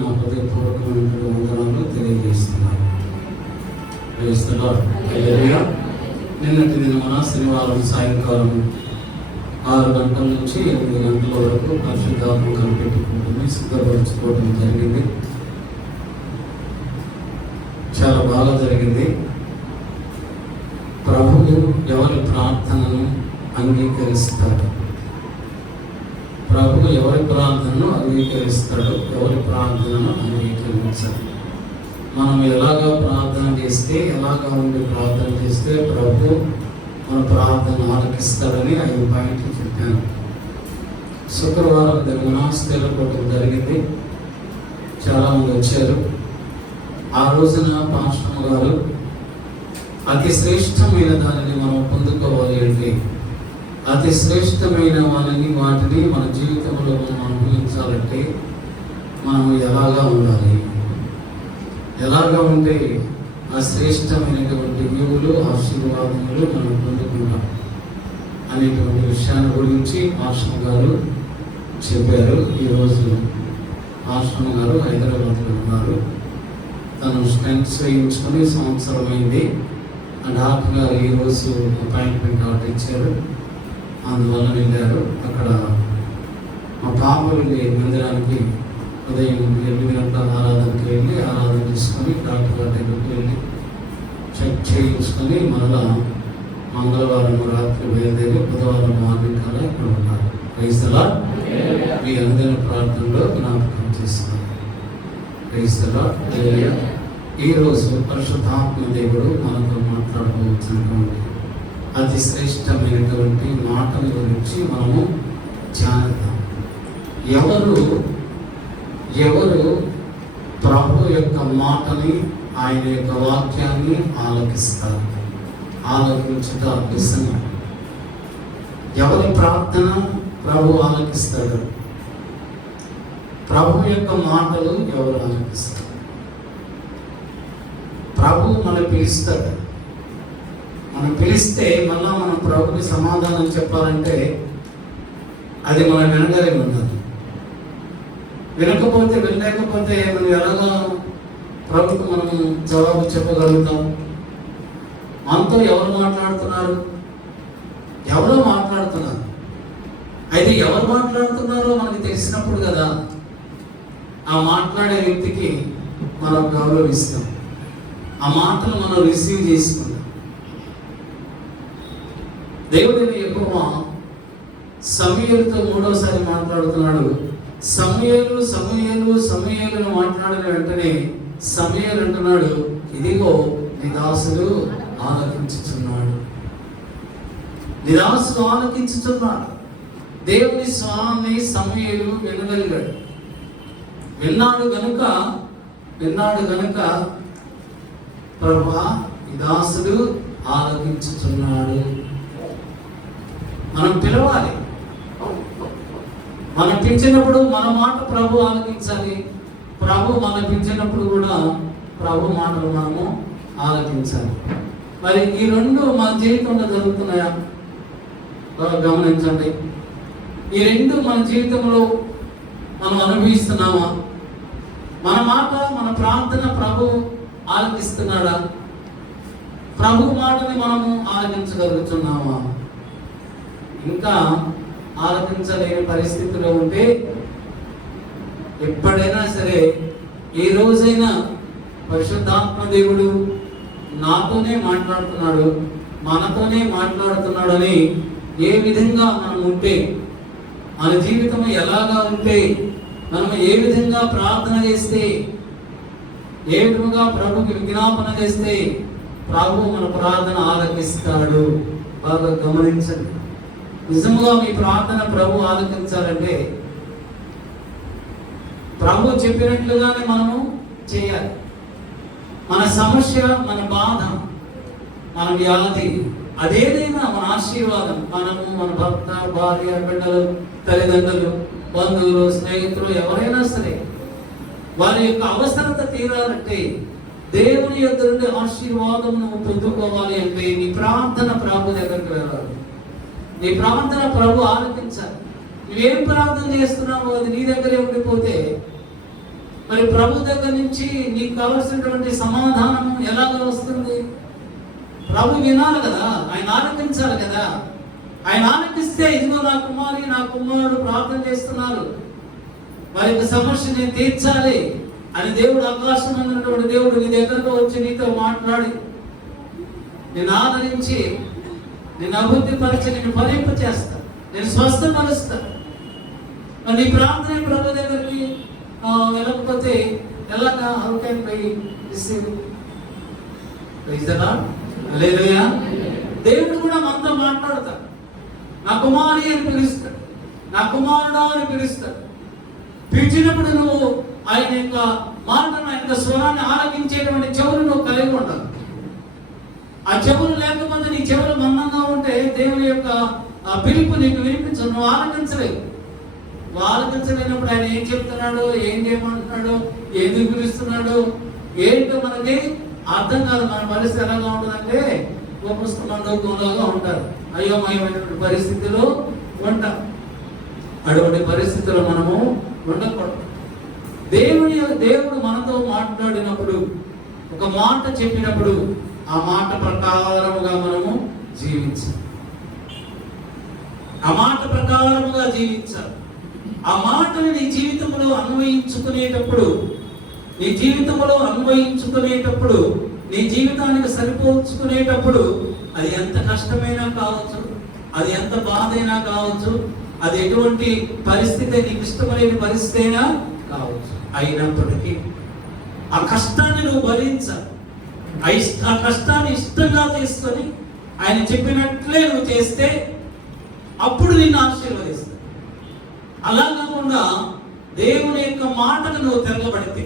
నా హృదయపూర్వకమైనటువంటి వందనాలు తెలియజేస్తున్నాను. నిన్నటి దినమున శనివారం సాయంకాలం 6 గంటల నుంచి 8 గంటల వరకు పరిశుద్ధాత్మ కనిపెట్టుకుంటుంది సిద్ధపరచుకోవడం జరిగింది. చాలా బాగా జరిగింది. ప్రభువు ఎవరి ప్రార్థనను అంగీకరిస్తాడు, ప్రభువు ఎవరి ప్రార్థనను అంగీకరిస్తాడు, ఎవరి ప్రార్థనను అంగీకరించాడు. మనం ఎలాగా ప్రార్థన చేస్తే, ఎలాగా ఉండి ప్రార్థన చేస్తే ప్రభు మన ప్రార్థన ఆలకిస్తాడని 5 పాయింట్లు చెప్పాను. శుక్రవారం దిగున స్థిరపడటం జరిగింది. చాలామంది వచ్చారు. ఆ రోజున పాస్టర్ గారు అతి శ్రేష్టమైన దానిని మనం పొందుకోవాలి అంటే, అతి శ్రేష్టమైన వాటిని మన జీవితంలో మనం అనుభవించాలంటే మనం ఎలాగా ఉండాలి, ఎలాగా ఉంటే ఆ శ్రేష్టమైనటువంటి ఈవులు ఆశీర్వాదములు మనం పొందుకుంటాం అనేటువంటి విషయాన్ని గురించి పాస్టర్ గారు చెప్పారు. ఈరోజు పాస్టర్ గారు హైదరాబాద్లో ఉన్నారు. తను స్టెంట్స్ వేయించుకొని సంవత్సరమైంది. డాక్టర్ గారు ఈరోజు అపాయింట్మెంట్ ఆర్డర్ ఇచ్చారు, అందువల్ల వెళ్ళారు. అక్కడ మా పాప వెళ్ళి మందిరానికి ఉదయం 8 గంటల ఆరాధనకి వెళ్ళి ఆరాధన చేసుకొని డాక్టర్ గారి దగ్గరికి వెళ్ళి చెక్ చేయించుకొని మరలా మంగళవారం రాత్రి బయలుదేరి బుధవారం మార్నింగ్ కల్లా ఇక్కడ ఉన్నారు. క్రైస్తలా మీ అందరి ప్రార్థనలో జ్ఞాపకం చేస్తున్నారు. క్రైస్తలా ఈరోజు పరిశుద్ధాత్మ దేవుడు మనతో మాట్లాడబోతున్నటువంటి అతి శ్రేష్టమైనటువంటి మాటల గురించి మనము ధ్యానిద్దాం. ఎవరు ప్రభు యొక్క మాటని, ఆయన యొక్క వాక్యాన్ని ఆలకిస్తారు, ఆలకించుట అభ్యసనం. ఎవరి ప్రార్థన ప్రభు ఆలకిస్తాడు, ప్రభు యొక్క మాటలు ఎవరు ఆలకిస్తారు? ప్రభు మనం పిలుస్తాడు. మనం పిలిస్తే మళ్ళా మనం ప్రభుకి సమాధానం చెప్పాలంటే అది మనం వినగలిగి ఉండాలి. వినకపోతే, వినలేకపోతే మనం ఎలాగా ప్రభుత్వం మనం జవాబు చెప్పగలుగుతాం? మనతో ఎవరు మాట్లాడుతున్నారు? ఎవరో మాట్లాడుతున్నారు. అయితే ఎవరు మాట్లాడుతున్నారో మనకి తెలిసినప్పుడు కదా ఆ మాట్లాడే వ్యక్తికి మనం గౌరవిస్తాం, ఆ మాటలు మనం రిసీవ్ చేసుకుంటాం. దేవుడిని ఎక్కువ సమూయేలుతో 3వసారి మాట్లాడుతున్నాడు. సమూయేలును మాట్లాడిన వెంటనే సమూయేలు అంటున్నాడు, ఇదిగో నీ దాసుడు ఆలకించుచున్నాడు. నీ దాసుడు ఆలకించుచున్నాడు. దేవుని స్వామి సమూయేలు వినగలిగాడు. విన్నాడు గనుక ప్రభువా ఈ దాసుడు ఆలకించుచున్నాడు. మనం పిలవాలి. మనం పిలిచినప్పుడు మన మాట ప్రభు ఆలకించాలి. ప్రభు మనం పిలిచినప్పుడు కూడా ప్రభు మాటలు మనము ఆలకించాలి. మరి ఈ రెండు మన జీవితంలో జరుగుతున్నాయా? గమనించండి. ఈ రెండు మన జీవితంలో మనం అనుభవిస్తున్నామా? మన మాట, మన ప్రార్థన ప్రభు ఆలకిస్తున్నాడా? ప్రభు మాటని మనము ఆలకించగలుగుతున్నామా? ఇంకా ఆలకించలేని పరిస్థితిలో ఉంటే ఎప్పుడైనా సరే, ఏ రోజైనా పరిశుద్ధాత్మ దేవుడు నాతోనే మాట్లాడుతున్నాడు, మనతోనే మాట్లాడుతున్నాడని ఏ విధంగా మనం ఉంటే, మన జీవితం ఎలాగా ఉంటే, మనం ఏ విధంగా ప్రార్థన చేస్తే, ఏ విధంగా ప్రభుకి విజ్ఞాపన చేస్తే ప్రభు మన ప్రార్థన ఆలకిస్తాడు. బాగా గమనించండి. నిజంగా మీ ప్రార్థన ప్రభు ఆలకించాలంటే ప్రభు చెప్పినట్లుగానే మనము చేయాలి. మన సమస్య, మన బాధ, మన వ్యాధి, అదేదైనా మన ఆశీర్వాదం, మనము, మన భర్త, భార్య, బిడ్డలు, తల్లిదండ్రులు, బంధువులు, స్నేహితులు, ఎవరైనా సరే వారి యొక్క అవసరత తీరాలంటే, దేవుని యొక్క నుండి ఆశీర్వాదం నువ్వు పొందుకోవాలి అంటే నీ ప్రార్థన ప్రభు దగ్గరికి వెళ్ళాలి. నీ ప్రార్థన ప్రభు ఆలకించాలి. నువ్వేం ప్రార్థన చేస్తున్నావో అది నీ దగ్గరే ఉండిపోతే మరి ప్రభు దగ్గర నుంచి నీకు కావలసినటువంటి సమాధానం ఎలాగ వస్తుంది? ప్రభు వినాలి కదా, ఆయన ఆలకించాలి కదా. ఆయన ఆలకిస్తే ఇదిగో నా కుమారి నా కుమారుడు ప్రార్థన చేస్తున్నారు, వారి యొక్క సమస్యని తీర్చాలి అని దేవుడు, ఆకాశం అన్నటువంటి దేవుడు నీ దగ్గరకు వచ్చి నీతో మాట్లాడి నేను ఆదరించి నేను అభివృద్ధి పరిచి నేను ఫలింప చేస్తా, నేను స్వస్థపరుస్తా. మరి నీ ప్రార్థన ప్రభు దగ్గరికి వెళ్ళకపోతే ఎలాగా? How can by receive? Hallelujah. దేవుడు కూడా మనతో మాట్లాడతాడు. నా కుమారి అని పిలుస్తాడు, నా కుమారుడా అని పిలుస్తాడు. పిలిచినప్పుడు నువ్వు ఆయన యొక్క మాటను, ఆయన యొక్క స్వరాన్ని ఆలకించేటువంటి చెవులు నువ్వు కలిగి ఉండాలి. ఆ చెవులు లేకపోతే నీ చెవులు మందంగా ఉంటే దేవుని యొక్క పిలుపు నీకు వినిపించదు, నువ్వు ఆలకించలేవు. ఆలకించలేనప్పుడు ఆయన ఏం చెప్తున్నాడు, ఏం చేయమంటున్నాడు, ఎందుకు పిలుస్తున్నాడు ఏంటో మనకి అర్థం కాదు. మన పరిస్థితి ఎలాగా ఉంటుందంటే ఒక పుస్తకంలాగా ఉంటారు, అయోమయమైనటువంటి పరిస్థితిలో ఉంటాం. అటువంటి పరిస్థితుల్లో మనము ఉండకూడదు. దేవుడు మనతో మాట్లాడినప్పుడు, ఒక మాట చెప్పినప్పుడు ఆ మాట ప్రకారముగా మనము జీవించాలి. ఆ మాట ప్రకారముగా జీవించాలి. ఆ మాటని నీ జీవితంలో అన్వయించుకునేటప్పుడు, నీ జీవితంలో అన్వయించుకునేటప్పుడు, నీ జీవితానికి సరిపోల్చుకునేటప్పుడు అది ఎంత కష్టమైనా కావచ్చు, అది ఎంత బాధ అయినా కావచ్చు, అది ఎటువంటి పరిస్థితి నీకు ఇష్టమైన పరిస్థితి అయినా కావచ్చు, అయినప్పటికీ ఆ కష్టాన్ని నువ్వు భరించాలి. ఆ కష్టాన్ని ఇష్టంగా తీసుకొని ఆయన చెప్పినట్లే నువ్వు చేస్తే అప్పుడు నిన్ను ఆశీర్వదిస్తాడు. అలా కాకుండా దేవుని యొక్క మాటకు నువ్వు తిరగబడితే,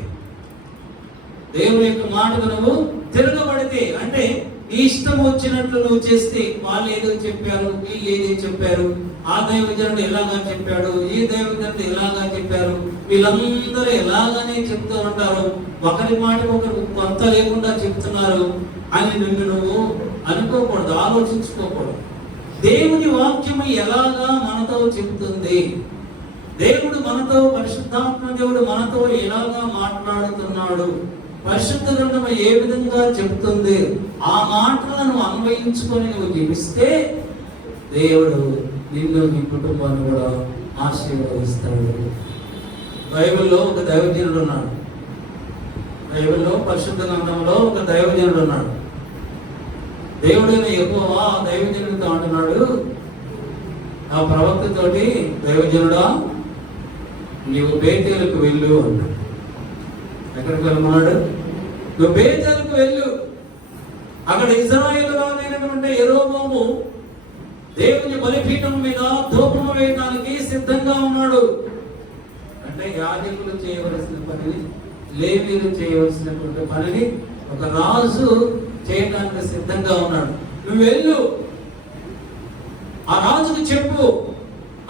దేవుని యొక్క మాటకు నువ్వు తిరగబడితే అంటే నీ ఇష్టం వచ్చినట్లు నువ్వు చేస్తే, వాళ్ళు ఏదో చెప్పారు, వీళ్ళు ఏదో చెప్పారు, ఆ దైవజనుడు ఎలాగా చెప్పాడు, ఈ దైవజనుడు ఎలాగా చెప్పారు, వీళ్ళందరూ ఎలాగానే చెప్తూ ఉంటారు, ఒకరి మాట ఒకరు కొత్త లేకుండా చెప్తున్నారు అని నువ్వు అనుకోకూడదు, ఆలోచించుకోకూడదు. దేవుని వాక్యము ఎలాగా మనతో చెప్తుంది, దేవుడు మనతో, పరిశుద్ధాత్మ దేవుడు మనతో ఎలాగా మాట్లాడుతున్నాడు, పరిశుద్ధ గ్రంథం ఏ విధంగా చెప్తుంది, ఆ మాటలను అన్వయించుకొని నువ్వు జీవిస్తే దేవుడు నిన్ను, నీ కుటుంబాన్ని కూడా ఆశీర్వదిస్తాడు. బైబిల్లో ఒక దైవజనుడు ఉన్నాడు. బైబిల్లో పరిశుద్ధ గ్రంథంలో ఒక దైవజనుడు ఉన్నాడు. దేవుడైన యెహోవా దైవజనుడితో అంటున్నాడు, ఆ ప్రవక్తతోటి, దైవజనుడా నీవు బేతేలుకు వెళ్ళు అన్నాడు. ఎక్కడికి వెళ్ళమన్నాడు? నువ్వు బేతేలుకు వెళ్ళు. అక్కడ ఇశ్రాయేలు రాజైనటువంటి యెరోబోము దేవుని బలిపీఠం మీద ధూపము వేయడానికి సిద్ధంగా ఉన్నాడు. అంటే యాజకులు చేయవలసిన పనిని, లేవీయులు చేయవలసినటువంటి పనిని ఒక రాజు చేయడానికి సిద్ధంగా ఉన్నాడు. నువ్వు వెళ్ళు, ఆ రాజుకు చెప్పు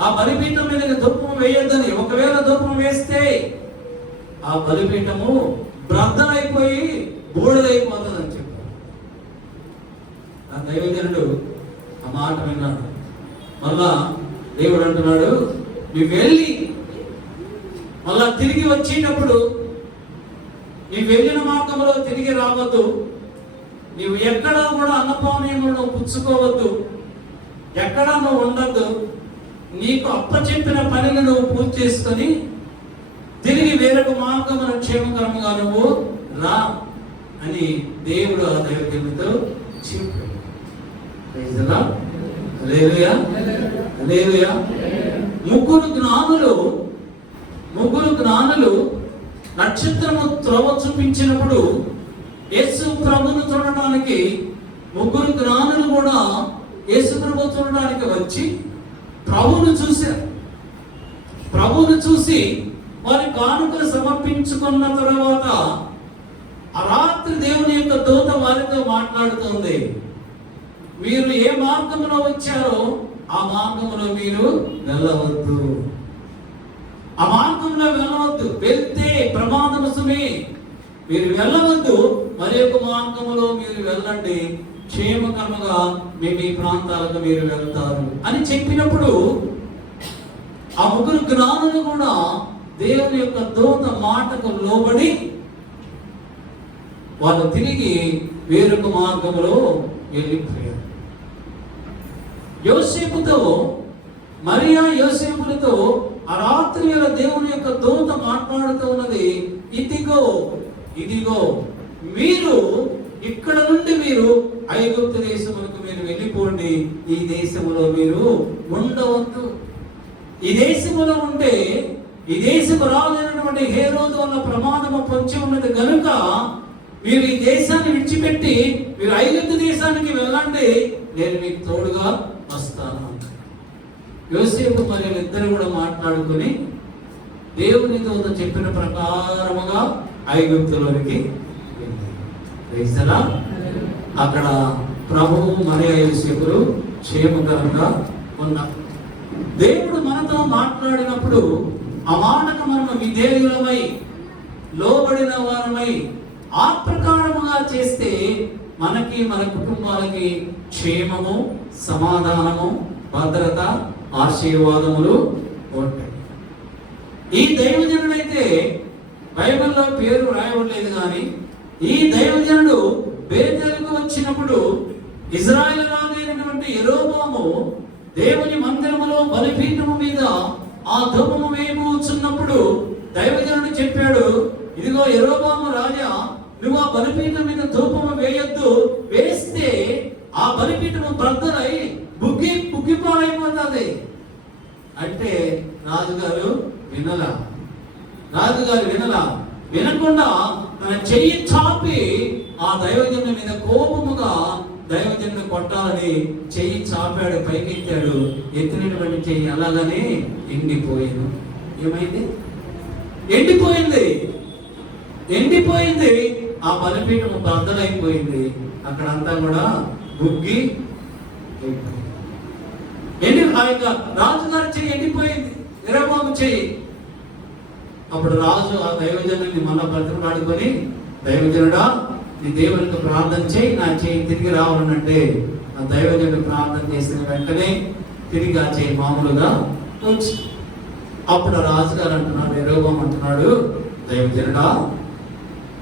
ఆ బలిపీఠం మీద ధూపం వేయొద్దని. ఒకవేళ ధూపం వేస్తే ఆ బలిపీఠము బ్రద్దలైపోయి బూడిదైపోతుందని చెప్పాడు. ఆ దైవజనుడు ఆ మాట విన్నాడు. మళ్ళా దేవుడు అంటున్నాడు, నువ్వు వెళ్ళి మళ్ళా తిరిగి వచ్చేటప్పుడు నీ వెళ్ళిన మార్గంలో తిరిగి రావద్దు, నీవు ఎక్కడా కూడా అన్నపానీయములను పుచ్చుకోవద్దు, ఎక్కడా నువ్వు ఉండద్దు, నీకు అప్పచెప్పిన పనిని నువ్వు పూర్తి చేసుకొని తిరిగి వేరొక మార్గమున క్షేమకరముగా నువ్వు రా అని దేవుడు ఆ దైవజనుడితో చెప్పాడు. హల్లెలూయా, హల్లెలూయా. ముగ్గురు జ్ఞానులు నక్షత్రము త్రోవ చూపించినప్పుడు యేసు ప్రభును చూడడానికి ముగ్గురు జ్ఞానులు కూడా యేసు ప్రభు చూడడానికి వచ్చి ప్రభువును చూశారు. ప్రభువును చూసి వారి కానుకలు సమర్పించుకున్న తర్వాత ఆ రాత్రి దేవుని యొక్క దూత వారితో మాట్లాడుతుంది, మీరు ఏ మార్గంలో వచ్చారో ఆ మార్గంలో మీరు వెళ్ళవద్దు, ఆ మార్గంలో వెళ్ళవద్దు, వెళ్తే ప్రమాదవశమే, మీరు వెళ్ళవద్దు, మరి యొక్క మార్గంలో మీరు వెళ్ళండి, క్షేమకరముగా మీ ప్రాంతాలకు మీరు వెళ్తారు అని చెప్పినప్పుడు ఆ ముగ్గురు జ్ఞానులు కూడా దేవుని యొక్క దూత మాటకు లోబడి వాళ్ళు తిరిగి వేరొక మార్గంలో వెళ్ళిపోయారు. యోసేపుతో మరియా యోసేపులతో ఆ రాత్రి వేళ దేవుని యొక్క దూత మాట్లాడుతూ ఉన్నది, ఇదిగో ఇదిగో మీరు ఇక్కడ నుండి మీరు ఐగుప్తు దేశములకు మీరు వెళ్ళిపోండి, ఈ దేశములో మీరు ఉండవద్దు. ఈ దేశములో ఉంటే ఈ దేశపు రాజైనటువంటి హేరోదు వల్ల ప్రమాదము పొంచి ఉన్నది కనుక మీరు ఈ దేశాన్ని విడిచిపెట్టి మీరు ఐగుప్తు దేశానికి వెళ్ళండి, నేను మీకు తోడుగా వస్తాను. యోసేపు మరియు ఇద్దరు కూడా మాట్లాడుకుని దేవుని దూత చెప్పిన ప్రకారముగా ఐగుప్తులోనికి వెళ్ళారు. అక్కడ ప్రభువు మరియా యోసేపులు క్షేమకరంగా ఉన్నారు. దేవుడు మనతో మాట్లాడినప్పుడు ఆ మాటకు మనము విధేయులమై లోబడిన వారమై ఆ ప్రకారముగా చేస్తే మనకి మన కుటుంబాలకి క్షేమము, సమాధానము, భద్రత, ఆశీర్వాదములు ఉంటాయి. ఈ దైవజనుడైతే బైబిల్లో పేరు రాయబడలేదు, కానీ ఈ దైవజనుడు బేతేలుకు వచ్చినప్పుడు ఇజ్రాయేలు రాజైనటువంటి యెరోబాము దేవుని మందిరములో బలిపీఠము మీద ఆ ధూపము వేయబోచున్నప్పుడు దైవజనుడు చెప్పాడు, ఇదిగో యెరోబాము రాజా, నువ్వు ఆ బలిపీఠం మీద ధూపము వేయొద్దు, వేస్తే ఆ బలిపీఠము బ్రద్దలై బుగ్గిపాలైపోతుంది అంటే రాజుగారు వినలా. వినకుండా తన చెయ్యి చాపి ఆ దైవజనుడి మీద కోపముగా దైవజనుడిని కొట్టాలని చెయ్యి చాపాడు, పైకెత్తాడు. ఎత్తినటువంటి చెయ్యి అలాగనే ఎండిపోయాను. ఏమైంది? ఎండిపోయింది. ఆ బలిపీఠము బద్దలైపోయింది. అక్కడంతా కూడా బుగ్గి రాజుగారి చెయ్యి ఎండిపోయింది, యెరోబాము చెయ్యి. అప్పుడు రాజు ఆ దైవజనుడిని మళ్ళా బ్రతిమలాడుకొని, దైవజనుడా నీ దేవునికి ప్రార్థన చేయి, నా చెయ్యి తిరిగి రావాలనంటే ఆ దైవజనుడు ప్రార్థన చేసిన వెంటనే తిరిగి ఆ చెయ్యి మామూలుగా వచ్చి, అప్పుడు రాజుగారు అంటున్నాడు, యెరోబాము అంటున్నాడు,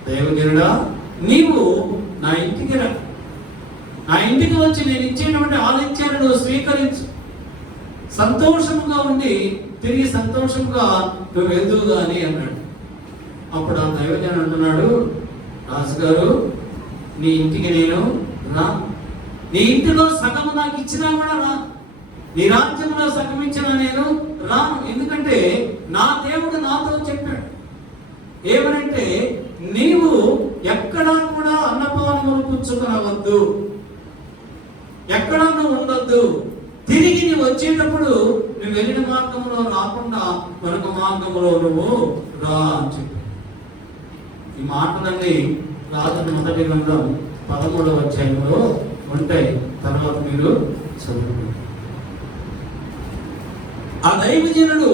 దైవజనుడా నీవు నా ఇంటికి రా, నా ఇంటికి వచ్చి నేను ఇచ్చేటువంటి ఆదిత్యాన్ని నువ్వు స్వీకరించు, సంతోషంగా ఉండి తిరిగి సంతోషంగా నువ్వు వెళ్దువు గాని అన్నాడు. అప్పుడు ఆ దైవజనుడు అంటున్నాడు, రాజుగారు నీ ఇంటికి నేను రా, నీ ఇంటిలో సగము నాకు ఇచ్చినా కూడా రా, నీ రాజ్యంలో సగం ఇచ్చినా నేను రాను. ఎందుకంటే నా దేవుడు నాతో చెప్పాడు ఏమనంటే, నీవు ఎక్కడా కూడా అన్నపానములు పుచ్చుకొనవద్దు, ఎక్కడా నువ్వు ఉండొద్దు, తిరిగి నువ్వు వచ్చేటప్పుడు నువ్వు వెళ్ళిన మార్గంలో రాకుండా మరొక మార్గంలో నువ్వు రా అని చెప్పి. ఈ మాటలన్నీ రాజుల మొదటి గ్రంథం 13వ అధ్యాయంలో ఉంటాయి, తర్వాత మీరు చదువుకుంటారు. ఆ దైవజనుడు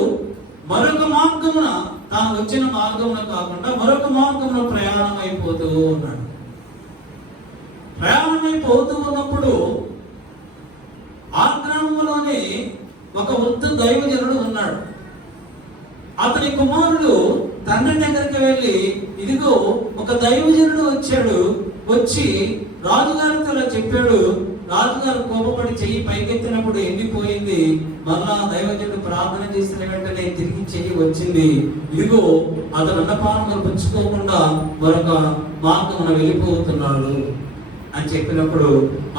మరొక మార్గమున, తాను వచ్చిన మార్గమున కాకుండా మరొక మార్గంలో ప్రయాణం అయిపోతూ ఉన్నాడు. ప్రయాణమైపోతూ ఉన్నప్పుడు ఆ గ్రామంలోనే ఒక వృద్ధ దైవజనుడు ఉన్నాడు. అతని కుమారుడు తండ్రి దగ్గరికి వెళ్ళి, ఇదిగో ఒక దైవజనుడు వచ్చాడు, వచ్చి రాజుగారితో ఇలా చెప్పాడు. రాజుగారు కోపపడి చెయ్యి పైకెత్తినప్పుడు ఎండిపోయింది, మళ్ళా దైవజనుడు ప్రార్థన చేసిన వెంటనే తిరిగి చెయ్యి వచ్చింది, ఇదిగో అతను అన్నపానములు పుచ్చుకోకుండా మరొక మార్గమున వెళ్ళిపోతున్నాడు అని చెప్పినప్పుడు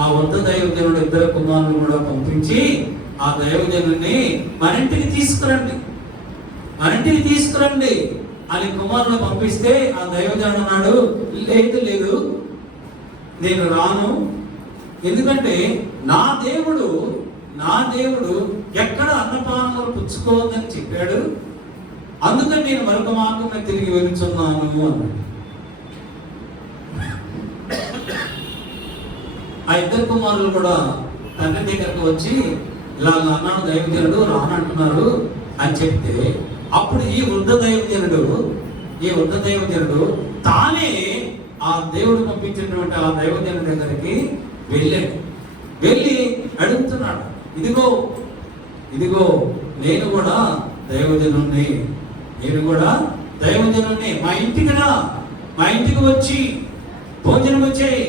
ఆ వద్ద దైవజనుడు ఇద్దరు కుమారులను కూడా పంపించి, ఆ దైవజనుడిని మన ఇంటికి తీసుకురండి అని కుమారుని పంపిస్తే ఆ దైవజనుడు అన్నాడు, లేదు నేను రాను, ఎందుకంటే నా దేవుడు ఎక్కడ అన్నపానములు పుచ్చుకోవద్దని చెప్పాడు, అందుకని నేను మరొక మార్గంలో తిరిగి వెళ్తున్నాను అన్నాడు. ఆ ఇద్దరు కుమారులు కూడా తండ్రి దగ్గరకు వచ్చి ఇలా అన్నాడు దైవజనుడు, రానంటున్నారు అని చెప్తే, అప్పుడు ఈ వృద్ధ దైవజనుడు తానే ఆ దేవుడు పంపించినటువంటి ఆ దైవజనుడి దగ్గరికి వెళ్ళి అడుగుతున్నాడు, ఇదిగో నేను కూడా దైవజనుడిని, నేను కూడా దైవజనుడిని, మా ఇంటికి రా, మా ఇంటికి వచ్చి భోజనం చేయి,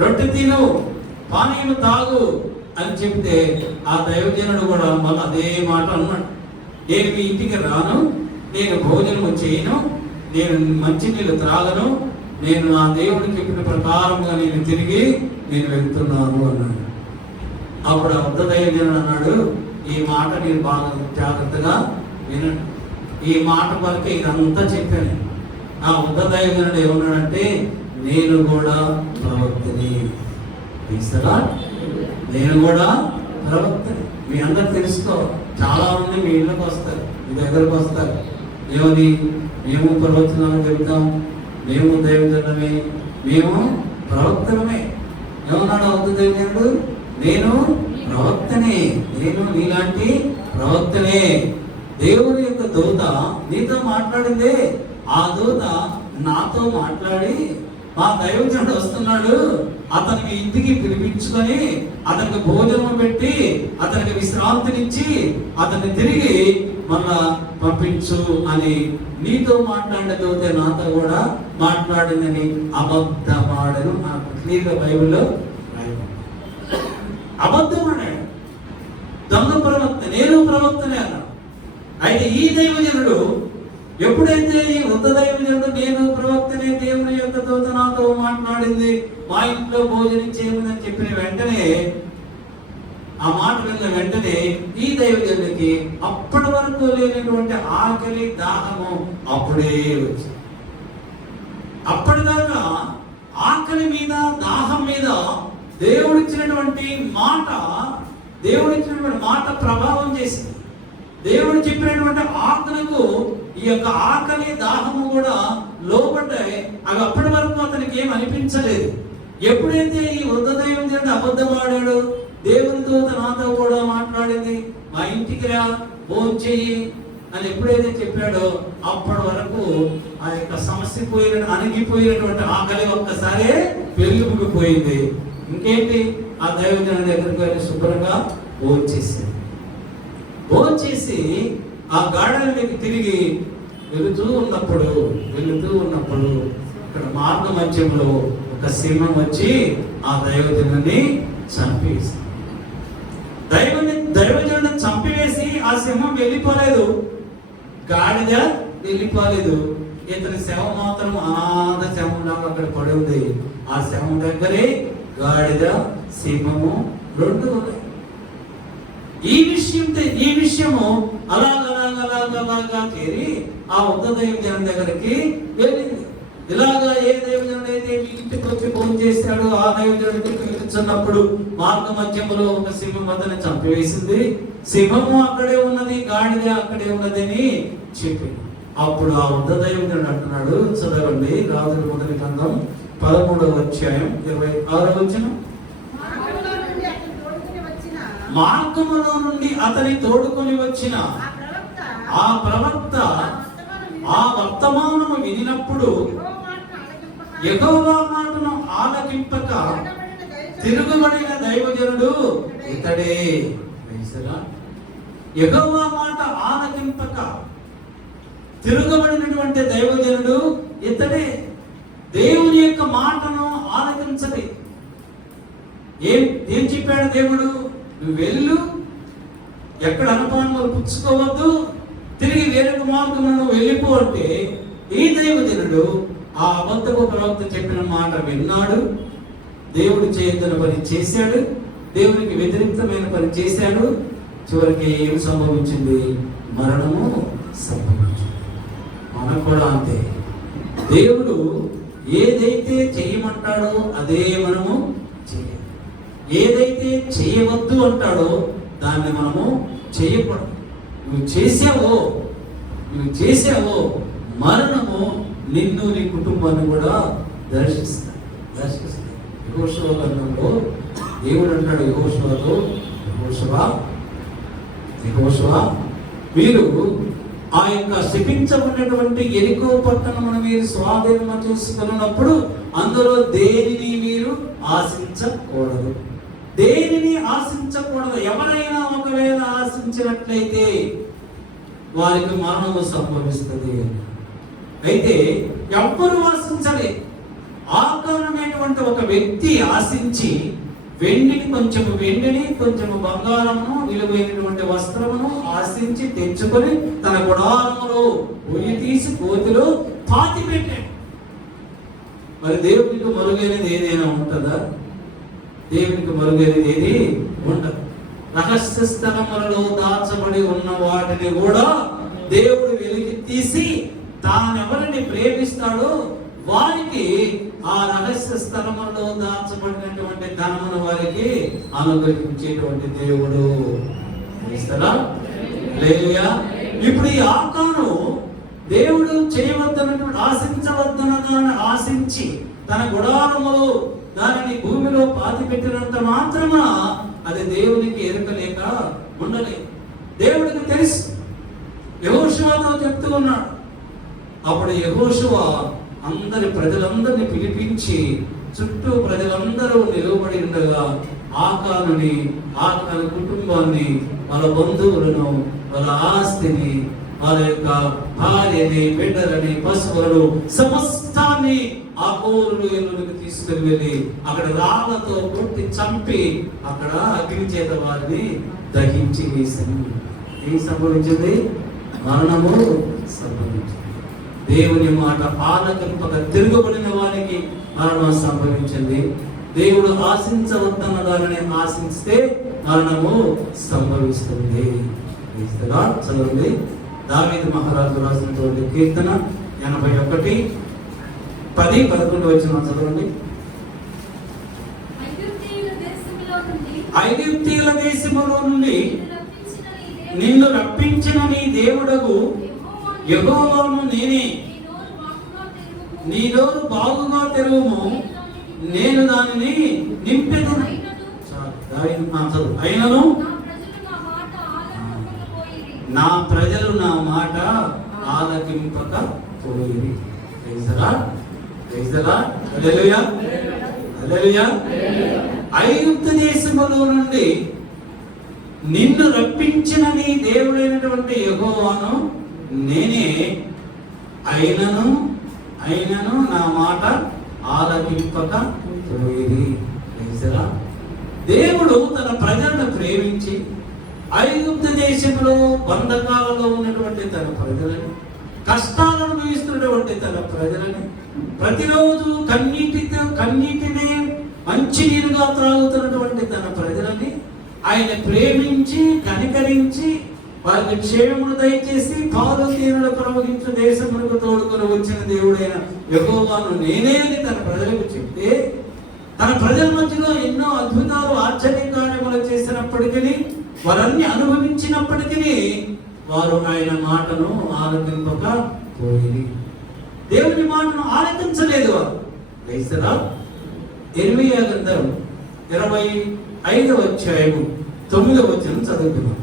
రొట్టె తిను, పానీయం తాగు అని చెప్తే ఆ దైవజనుడు కూడా మళ్ళీ అదే మాట అన్నాడు. నేను మీ ఇంటికి రాను, నేను భోజనం చేయను, నేను మంచినీళ్ళు త్రాగను, నేను నా దేవుడు చెప్పిన ప్రకారంగా నేను తిరిగి నేను వెళ్తున్నాను అన్నాడు. అప్పుడు ఆ వృద్ధ దైవజనుడు అన్నాడు, ఈ మాట మీరు బాగా జాగ్రత్తగా వినండి, ఈ మాట వరకే ఇదంతా చెప్పాను. ఆ వృద్ధ దైవజనుడు ఏమన్నాడంటే, నేను కూడా ప్రవక్తని, నేను కూడా ప్రవక్తని. మీ అందరు తెలుసుకో, చాలా మంది మీ ఇళ్ళకి వస్తారు, మీ దగ్గరకు వస్తారు, ఏమని, మేము ప్రవచనాలు చెబుతాం, మేము దైవజనమే, మేము ప్రవక్తలమే. ఏమన్నాడు అవుతుంది దైవజనుడు? నేను ప్రవక్తనే, నేను నీలాంటి ప్రవక్తనే. దేవుని యొక్క దూత నీతో మాట్లాడిందే, ఆ దూత నాతో మాట్లాడి మా దైవజనుడు వస్తున్నాడు, అతనికి ఇంటికి పిలిపించుకొని అతనికి భోజనం పెట్టి అతనికి విశ్రాంతినిచ్చి అతన్ని తిరిగి మళ్ళా పంపించు అని నీతో మాట్లాడిన దూత నాతో కూడా మాట్లాడిందని అబద్ధమాడను. క్లియర్గా బైబిల్లో అబద్ధమాడాడు, దొంగ ప్రవక్త, నేను ప్రవక్తనే అన్నాడు. అయితే ఈ దైవజనుడు ఎప్పుడైతే ఈ వృద్ధ దైవజనుడు నేను ప్రవక్తనే, దేవుని యొక్క దూత నాతో మాట్లాడింది, మా ఇంట్లో భోజనం చేయమని చెప్పిన వెంటనే, ఆ మాట విన్న వెంటనే ఈ దైవజనుడికి అప్పటి వరకు లేనటువంటి ఆకలి దాహము అప్పుడే వచ్చింది. అప్పటిదాకా ఆకలి మీద దాహం మీద దేవుడిచ్చినటువంటి మాట ప్రభావం చేసింది. దేవుడు చెప్పినటువంటి ఆజ్ఞకు ఈ యొక్క ఆకలి దాహము కూడా లోపడ్డాయి. అవి అప్పటి వరకు అతనికి ఏం అనిపించలేదు. ఎప్పుడైతే ఈ వృద్ధ దైవజనుడు అబద్ధమాడాడు, దేవుని దూత నాతో కూడా మాట్లాడింది, మా ఇంటికి రా, భోజనం చెయ్యి అని ఎప్పుడైతే చెప్పాడో అప్పటి వరకు ఆ యొక్క సమస్య అణిగిపోయినటువంటి ఆకలి ఒక్కసారే పెరిగిపోయింది. ఇంకేంటి, ఆ దైవజనుడి దగ్గరికి వెళ్ళి శుభ్రంగా భోజనం చేసి ఆ గార్డెన్కి తిరిగి వెళుతూ ఉన్నప్పుడు ఇక్కడ మార్గ మధ్యంలో ఒక సింహం వచ్చి ఆ దైవజనుడిని చంపేసి, దైవజనుడిని చంపివేసి ఆ సింహం వెళ్ళిపోలేదు, గాడిద వెళ్ళిపోలేదు. ఇతని శవం మాత్రం అనాథ శవంలాగా అక్కడ పడి ఉంది. ఆ శవం దగ్గరే గాడిద, సింహము రెండు ఉన్నాయి. ఈ విషయము అలాగా చేరి ఆ వృద్ధ దైవజనుడి దగ్గరికి వెళ్ళింది. ఇలాగా ఏ దైవజనుడు అయితే మీ ఇంటికి వచ్చి భోజనం చేశాడో ఆ దైవజనుడికి పిలిపించున్నప్పుడు మార్గ మధ్యములో ఒక సింహం అతన్ని చంపివేసింది. సింహము అక్కడే ఉన్నది, గాడిద అక్కడే ఉన్నదని చెప్పింది. అప్పుడు ఆ వృద్ధ దైవజనుడు అంటున్నాడు, చదవండి రాజుల మొదటి గ్రంథం 13వ అధ్యాయం 26వ వచనం. మార్గములో నుండి అతని తోడుకొని వచ్చిన ఆ ప్రవక్త ఆ వర్తమానము వినినప్పుడు యెహోవా మాటను ఆలకింపక తిరుగుబడిన దైవజనుడు ఇతడే. యెహోవా మాట ఆలకింపక తిరుగుబడినటువంటి దైవజనుడు ఇతడే. దేవుని యొక్క మాటను ఆలకించది. ఏం చెప్పాడు దేవుడు? నువ్వు వెళ్ళు, ఎక్కడ అనుమానాలు పుచ్చుకోవద్దు, తిరిగి వేరొక మార్గంలో వెళ్ళిపో అంటే ఈ దైవజనుడు ఆ అబద్ధపు ప్రవక్త చెప్పిన మాట విన్నాడు, దేవుడు చేయొద్దన్న పని చేశాడు, దేవునికి వ్యతిరేకమైన పని చేశాడు. చివరికి ఏం సంభవించింది? మరణము సంభవించింది. మనకు కూడా అంతే. దేవుడు ఏదైతే చేయమంటాడో అదే మనము చేయాలి. ఏదైతే చేయవద్దు అంటాడో దాన్ని మనము చేయకూడదు. నువ్వు చేసావో మరణము నిన్ను నీ కుటుంబాన్ని కూడా దర్శిస్తాడు. యెహోషువ గ్రంథంలో దేవుడు అంటాడు యెహోషువతో, యెహోషువ మీరు ఆ యొక్క శపించబడినటువంటి యెరికో పట్టణమును మీరు స్వాధీనం చేసుకున్నప్పుడు అందులో దేనిని మీరు ఆశించకూడదు. ఎవరైనా ఒకవేళ ఆశించినట్లయితే వారికి మరణము సంభవిస్తుంది. అయితే ఎవ్వరు ఆశించలే. ఆకారమైనటువంటి ఒక వ్యక్తి ఆశించి కొంచెము వెండిని కొంచెము బంగారమును విలువైనటువంటి వస్త్రమును ఆశించి తెచ్చుకొని తన గుడారములో ఉయ్యి తీసి కోతిలో పాతి పెట్టాడు. మరి దేవునికి మరుగైనది ఏదైనా ఉంటుందా? దేవునికి మరుగైనది ఏది ఉండదు. రహస్య స్థలములలో దాచబడి ఉన్న వాటిని కూడా దేవుడు వెలికి తీసి తానెవరిని ప్రేమిస్తాడో వారికి ఆ రహస్య స్థలములో దాచబడినటువంటి ధనమును వారికి అనుగ్రహించేటువంటి దేవుడు. ఇప్పుడు ఈ ఆకాను దేవుడు చేయవద్దన్నటువంటి ఆశించవద్దనని ఆశించి తన గుడారములో దానిని భూమిలో పాతి పెట్టినంత మాత్రమా అది దేవునికి ఎరుకలేక ఉండలేదు. దేవుడికి తెలుసు. యెహోషువతో చెప్తూ ఉన్నాడు. అప్పుడు యెహోషువ ప్రజలందరినీ పిలిపించి చుట్టూ ప్రజలందరూ నిలబడి ఉండగా ఆకాను కుటుంబాన్ని, వాళ్ళ బంధువులను, వాళ్ళ ఆస్తిని, వాళ్ళ యొక్క భార్యని, బిడ్డలని, పశువులను సమస్తాన్ని ఆ కోరులోకి తీసుకుని వెళ్ళి అక్కడ రాళ్లతో కొట్టి చంపి అక్కడ అగ్ని చేత వారిని దహించి వేసింది. ఏం సంభవించింది? మరణము సంభవించింది. దేవుని మాట ఆలకింపక తిరుగుబడిన వారికి మరణం సంభవించింది. దేవుడు ఆశించవద్దన్న దానిని ఆశిస్తే మరణము సంభవిస్తుంది. చదవండి. దావీదు మహారాజు రాసినటువంటి కీర్తన 81:10-11 వచ్చిన చదవండి. ఐగుప్తీయుల దేశములో నుండి నిన్ను రప్పించిన నీ దేవుడగు యెహోవాను నేనే. నీ నోరు బాగుగా తెరువుము, నేను దానిని నింపెదను. అయినను నా ప్రజలు నా మాట ఆలకింపక పోయిరి. ఐగుప్తు దేశములో నుండి నిన్ను రప్పించిన నీ దేవుడైనటువంటి యెహోవాను నేనే. అయినను నా మాట ఆలకింపక పోయిరి. దేవుడు తన ప్రజలను ప్రేమించి ఐగుప్తు దేశంలో బంధకాలలో ఉన్నటువంటి తన ప్రజలని, కష్టాలను అనుభవిస్తున్నటువంటి తన ప్రజలని, ప్రతిరోజు కన్నీటినే మంచినీరుగా త్రాగుతున్నటువంటి తన ప్రజలని ఆయన ప్రేమించి కనికరించి వారికి క్షేమమును దయచేసి పాలు తేనెలు ప్రవహించు దేశమునకు తోడుకొని వచ్చిన దేవుడైన యెహోవాను నేనే అని తన ప్రజలకు చెప్తే, తన ప్రజల మధ్యలో ఎన్నో అద్భుతాలు ఆశ్చర్య కార్యములు చేసినప్పటికీ, వారన్నీ అనుభవించినప్పటికీ వారు ఆయన మాటను ఆలకింపక పోయి దేవుని మాటను ఆలకించలేదు. వారు క్రైస్తరా ఇర్మీయా గ్రంథం 25:9 చదువుతున్నాం.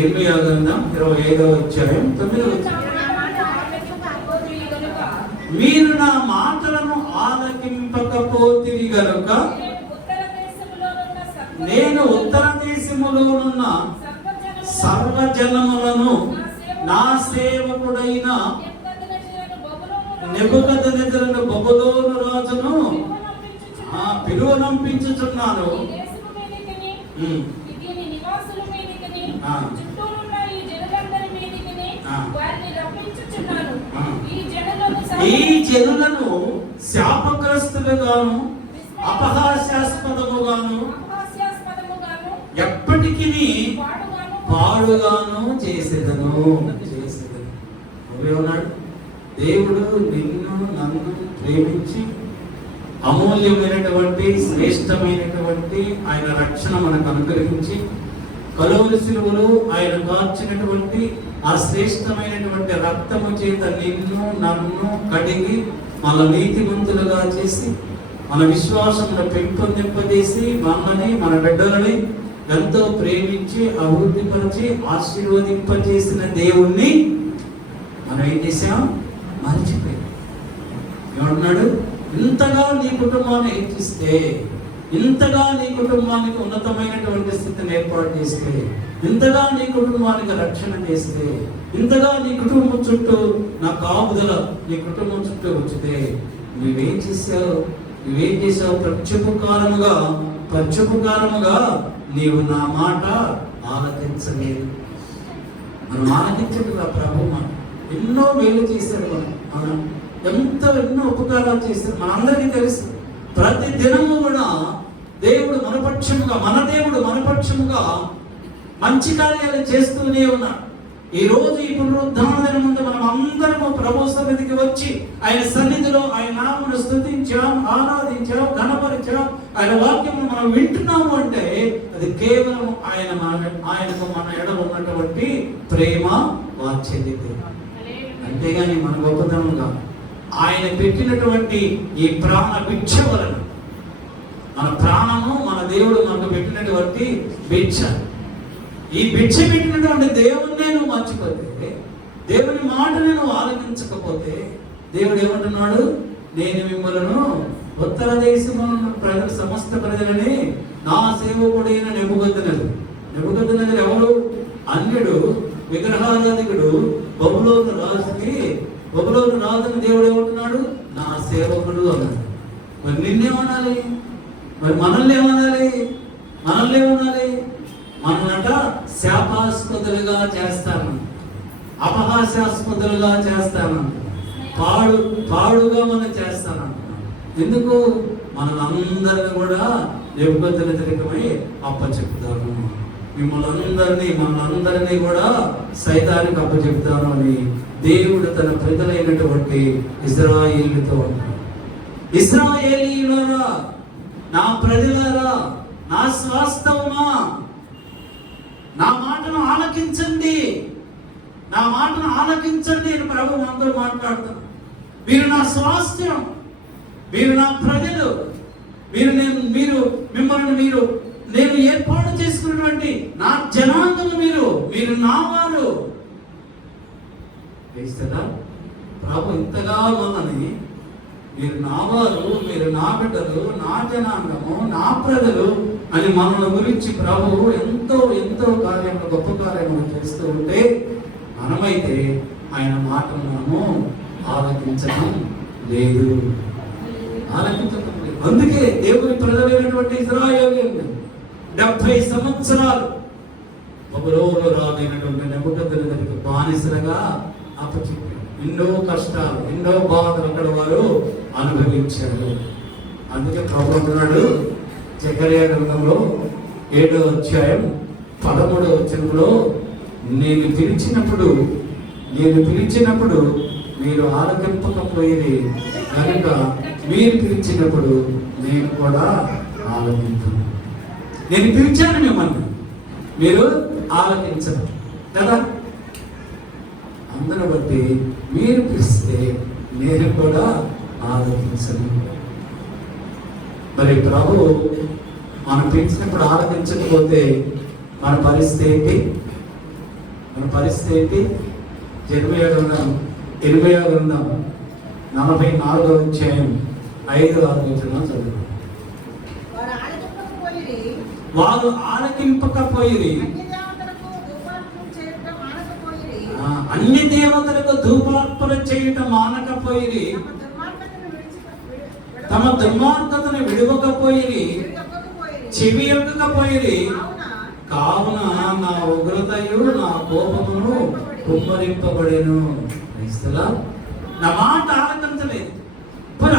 ఇర్మీయా గ్రంథం 25:9 మీరు నా మాటలను ఆలకింపకపోతిరి గనుక నేను ఉత్తర దేశములోనున్న సర్వజనములను నా సేవకుడైన నెబుకద్నెజరును బబులోను రాజును పిలువనంపించుచున్నాను. ఈ జనులను శాపగ్రస్తులుగాను అపహాస్యాస్పదముగాను ఎప్పటికీ పాడుగాను చేసేదను. దేవుడు నిన్ను నన్ను ప్రేమించి అమూల్యమైనటువంటి శ్రేష్టమైనటువంటి ఆయన రక్షణ మనకు అనుగ్రహించి కలువరి శిలువలో ఆయన కార్చినటువంటి ఆ శ్రేష్టమైనటువంటి రక్తము చేత నిన్ను నన్ను కడిగి మన నీతిమంతులుగా చేసి మన విశ్వాసమును పెంపొందింపజేసి మనల్ని మన బిడ్డలని ఎంతో ప్రేమించి అభివృద్ధిపరిచి ఆశీర్వదింపజేసిన దేవుణ్ణి మనం ఏం చేసాం? మర్చిపోయాం. ఏమంటున్నాడు? ఇంతగా నీ కుటుంబాన్ని హెచ్చిస్తే ఇంతగా నీ కుటుంబానికి ఉన్నతమైనటువంటి స్థితిని ఏర్పాటు చేస్తే, ఇంతగా నీ కుటుంబానికి రక్షణ చేస్తే, ఇంతగా నీ కుటుంబం చుట్టూ నా కాపుదల నీ కుటుంబం చుట్టూ వచ్చితే నువ్వేం చేసావు? ప్రత్యుపకారముగా నీవు నా మాట ఆలకించలేదు. మనం ఆలకించదు ఆ ప్రభు మాట. ఎన్నో మేలు చేశాడు మనం ఎన్నో ఉపకారాలు చేశాడు. మనందరికీ తెలుసు. ప్రతి దినము కూడా దేవుడు మన దేవుడు మనపక్షముగా మంచి కార్యాలు చేస్తూనే ఉన్నాడు. ఈ రోజు ఈ పునరుద్ధాన ముందు మనం అందరము ప్రభు సన్నిధికి వచ్చి ఆయన సన్నిధిలో ఆయన నామమును స్తుతించాం, ఆరాధించాం, ఘనపరిచాం. ఆయన వాక్యము మనం వింటున్నాము అంటే అది కేవలం ఆయనకు మన ఎడల ఉన్నటువంటి ప్రేమ వాత్సల్యత. అంతేగాని మన గొప్పతనంగా ఆయన పెట్టినటువంటి ఈ ప్రాణ భిక్ష వలన మన ప్రాణము మన దేవుడు మనకు పెట్టినటువంటి భిక్ష. ఈ భిక్ష పెట్టినటువంటి దేవుణ్ణి నువ్వు మర్చిపోతే, దేవుని మాటని నువ్వు ఆలకించకపోతే దేవుడు ఏమంటున్నాడు? నేను మిమ్మలను ఉత్తర దేశమున సమస్త ప్రజలని నా సేవకుడైన నెబుకద్నెజరు ఎవరు? అన్యుడు, విగ్రహారాధికుడు, బబులోను రాజుని దేవుడు ఏమంటున్నాడు? నా సేవకుడు అన్నాడు. మరి నిన్నేమనాలి? మరి మనల్ని ఏమనాలి? మనట శాపాస్పదులుగా చేస్తాను, అపహాస్యాస్పదులుగా చేస్తాను, పాడుగా మనం చేస్తాను. ఎందుకు? మనలందరినీ కూడా నెబుకద్నెజరుకై అప్పచెప్తాను, మనలందరినీ కూడా సైతానికి అప్పచెప్తాను అని దేవుడు తన ప్రజలైనటువంటి ఇశ్రాయేలుతో అంటాడు. ఇశ్రాయేలీయులారా, నా ప్రజలారా, నా స్వాస్థ్యమా, నా మాటను ఆలకించండి అని ప్రభు మనతో మాట్లాడుతాను. మీరు నా స్వాస్థ్యం, మీరు నా ప్రజలు, నేను ఏర్పాటు చేసుకున్నటువంటి నా జనాంగము, మీరు నా వారు. ప్రభు ఇంతగా మనని మీరు నా వారు, మీరు నా బిడ్డలు, నా జనాంగము, నా ప్రజలు అని మనల గురించి ప్రభువు ఎంతో కార్యములు, గొప్ప కార్యములు చేస్తూ ఉంటే మనమైతే ఆయన మాటను మనము ఆలకించడం లేదు. అందుకే దేవుని ప్రజలైనటువంటి ఇశ్రాయేలీయులు 70 సంవత్సరాలు బబులోను రాజైనటువంటి నెబుకద్నెజరుకు బానిసలుగా అప్పచెప్పారు. ఎన్నో కష్టాలు, ఎన్నో బాధలు అక్కడ వారు అనుభవించారు. అందుకే ప్రభు అంటున్నాడు జకర్యా గ్రంథంలో 7వ అధ్యాయం 13వ వచనంలో, నేను పిలిచినప్పుడు మీరు ఆలకింపకపోయిరి కనుక మీరు పిలిచినప్పుడు నేను కూడా ఆలకించను. నేను పిలిచాను మిమ్మల్ని, మీరు ఆలకించరు కదా. అందరూ బట్టి మీరు పిలిస్తే నేను కూడా ఆలకించను. మరి ప్రభు మనం పిలిచినప్పుడు ఆలకించకపోతే మన పరిస్థితి ఏంటి? జెర్మయా గ్రంథం 20వ గ్రంథం 44వ అధ్యాయం 5-6 వచనాలు చదువు. వారు ఆలకింపకపోయిరి, అన్య దేవతలకు ధూపార్పణ చేయటం మానకపోయిరి, తమ దుర్మార్గతను విడవకపోయిరి, చెవి ఎక్కకపోయిరి. కావున నా ఉగ్రతయు నా కోపమును కుమ్మరింపబడేను. నా మాట ఆలకించలేదు. మరి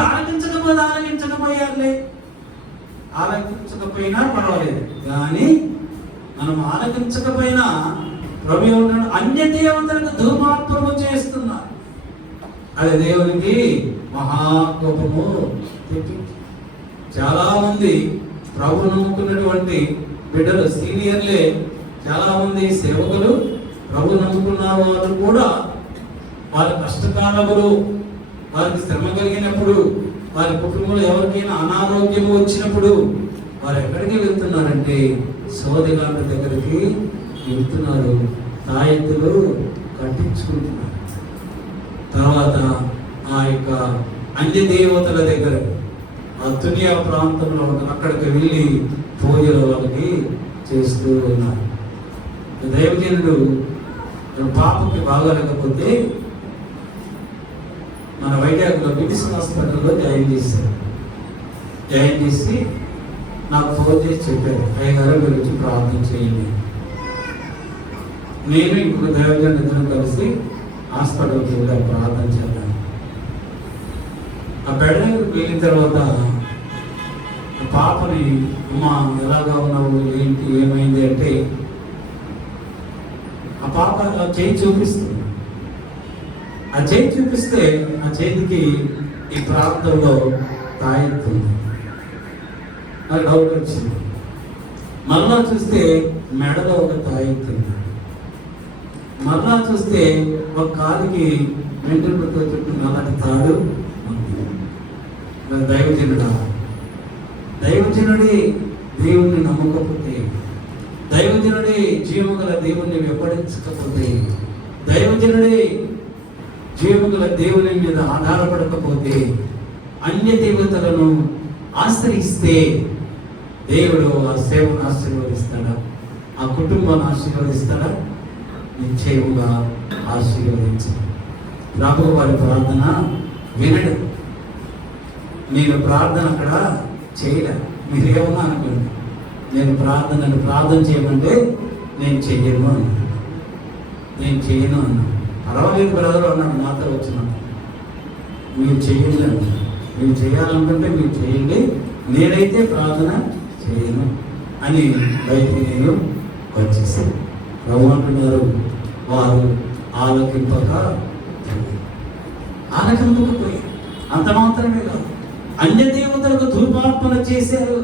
ఆలకించకపోయినా పర్వాలేదు, కానీ మనం ఆలకించకపోయినా ప్రభు ఏమంటాడు? అన్య దేవతలకు ధూపార్పణ చేస్తున్నారు. అది దేవునికి మహాకోపము తెప్పింది. చాలా మంది ప్రభు నమ్ముకున్నటువంటి బిడ్డలు, సీనియర్లే, చాలా మంది సేవకులు ప్రభు నమ్ముకున్న వారు కూడా వారి కష్టకాలములు, వారికి శ్రమ కలిగినప్పుడు, వారి కుటుంబంలో ఎవరికైనా అనారోగ్యము వచ్చినప్పుడు వారు ఎక్కడికి వెళ్తున్నారంటే సోదరుల దగ్గరికి వెళ్తున్నారు. తాయెత్తులు కట్టించుకుంటున్నారు. తర్వాత ఆ యొక్క అన్య దేవతల దగ్గర ఆ దునియా ప్రాంతంలో అక్కడికి వెళ్ళి పూజలు వాళ్ళకి చేస్తూ ఉన్నారు. దైవజనుడు పాపకి బాగోలేకపోతే మన వైజాగ్లో బిడిస్ హాస్పిటల్లో జాయిన్ చేశారు. జాయిన్ చేసి నాకు ఫోన్ చేసి చెప్పారు, అయ్యగారు మీరు వచ్చి ప్రార్థన చేయండి. నేను ఇంకొక దైవజనుడు ఇద్దరు కలిసి హాస్పిటల్కి వెళ్ళి ప్రార్థన చేద్దాం. ఆ బెడ్ వెళ్ళిన తర్వాత పాపని అమ్మ ఎలాగా ఉన్నావు, ఏంటి, ఏమైంది అంటే ఆ పాప చేయి చూపిస్తుంది. ఆ చేయి చూపిస్తే ఆ చేతికి ఈ ప్రాంతంలో తాయెత్తుంది. నాకు డౌట్ వచ్చింది. మళ్ళా చూస్తే మెడలో ఒక తాయెత్తుంది. మళ్ళా చూస్తే ఒక కాలికి వెంట్రుకలతో చుట్టూ నల్లటి తాడు ఉంది. దైవజనుడా, దైవజనుడి దేవుణ్ణి నమ్మకపోతే, దైవజనుడి జీవము గల దేవుణ్ణి వెంబడించకపోతే, దైవజనుడి జీవము గల దేవుని మీద ఆధారపడకపోతే, అన్య దేవతలను ఆశ్రయిస్తే దేవుడు ఆ సేవను ఆశీర్వదిస్తాడా? ఆ కుటుంబాన్ని ఆశీర్వదిస్తాడా? నిశ్చయముగా ఆశీర్వదించాడు. రాబో వారి ప్రార్థన వినడు. నేను ప్రార్థన అక్కడ చేయలే. మీరేమన్నా అనుకోండి, నేను ప్రార్థన చేయమంటే నేను చెయ్యను అన్నా. నేను చెయ్యను అన్నా. పర్వాలేదు బ్రదర్ అన్నాడు నాతో వచ్చినాడు. మీరు చెయ్యండి అన్నా. మీరు చేయాలనుకుంటే మీరు చేయండి, నేనైతే ప్రార్థన చేయను అని బయటికి నేను వచ్చేసాను. ప్రభు అంటున్నారు, వారు ఆలకింపకపోయి అంత మాత్రమే కాదు, అన్య దేవతలకు ధూపార్పణ చేశారు.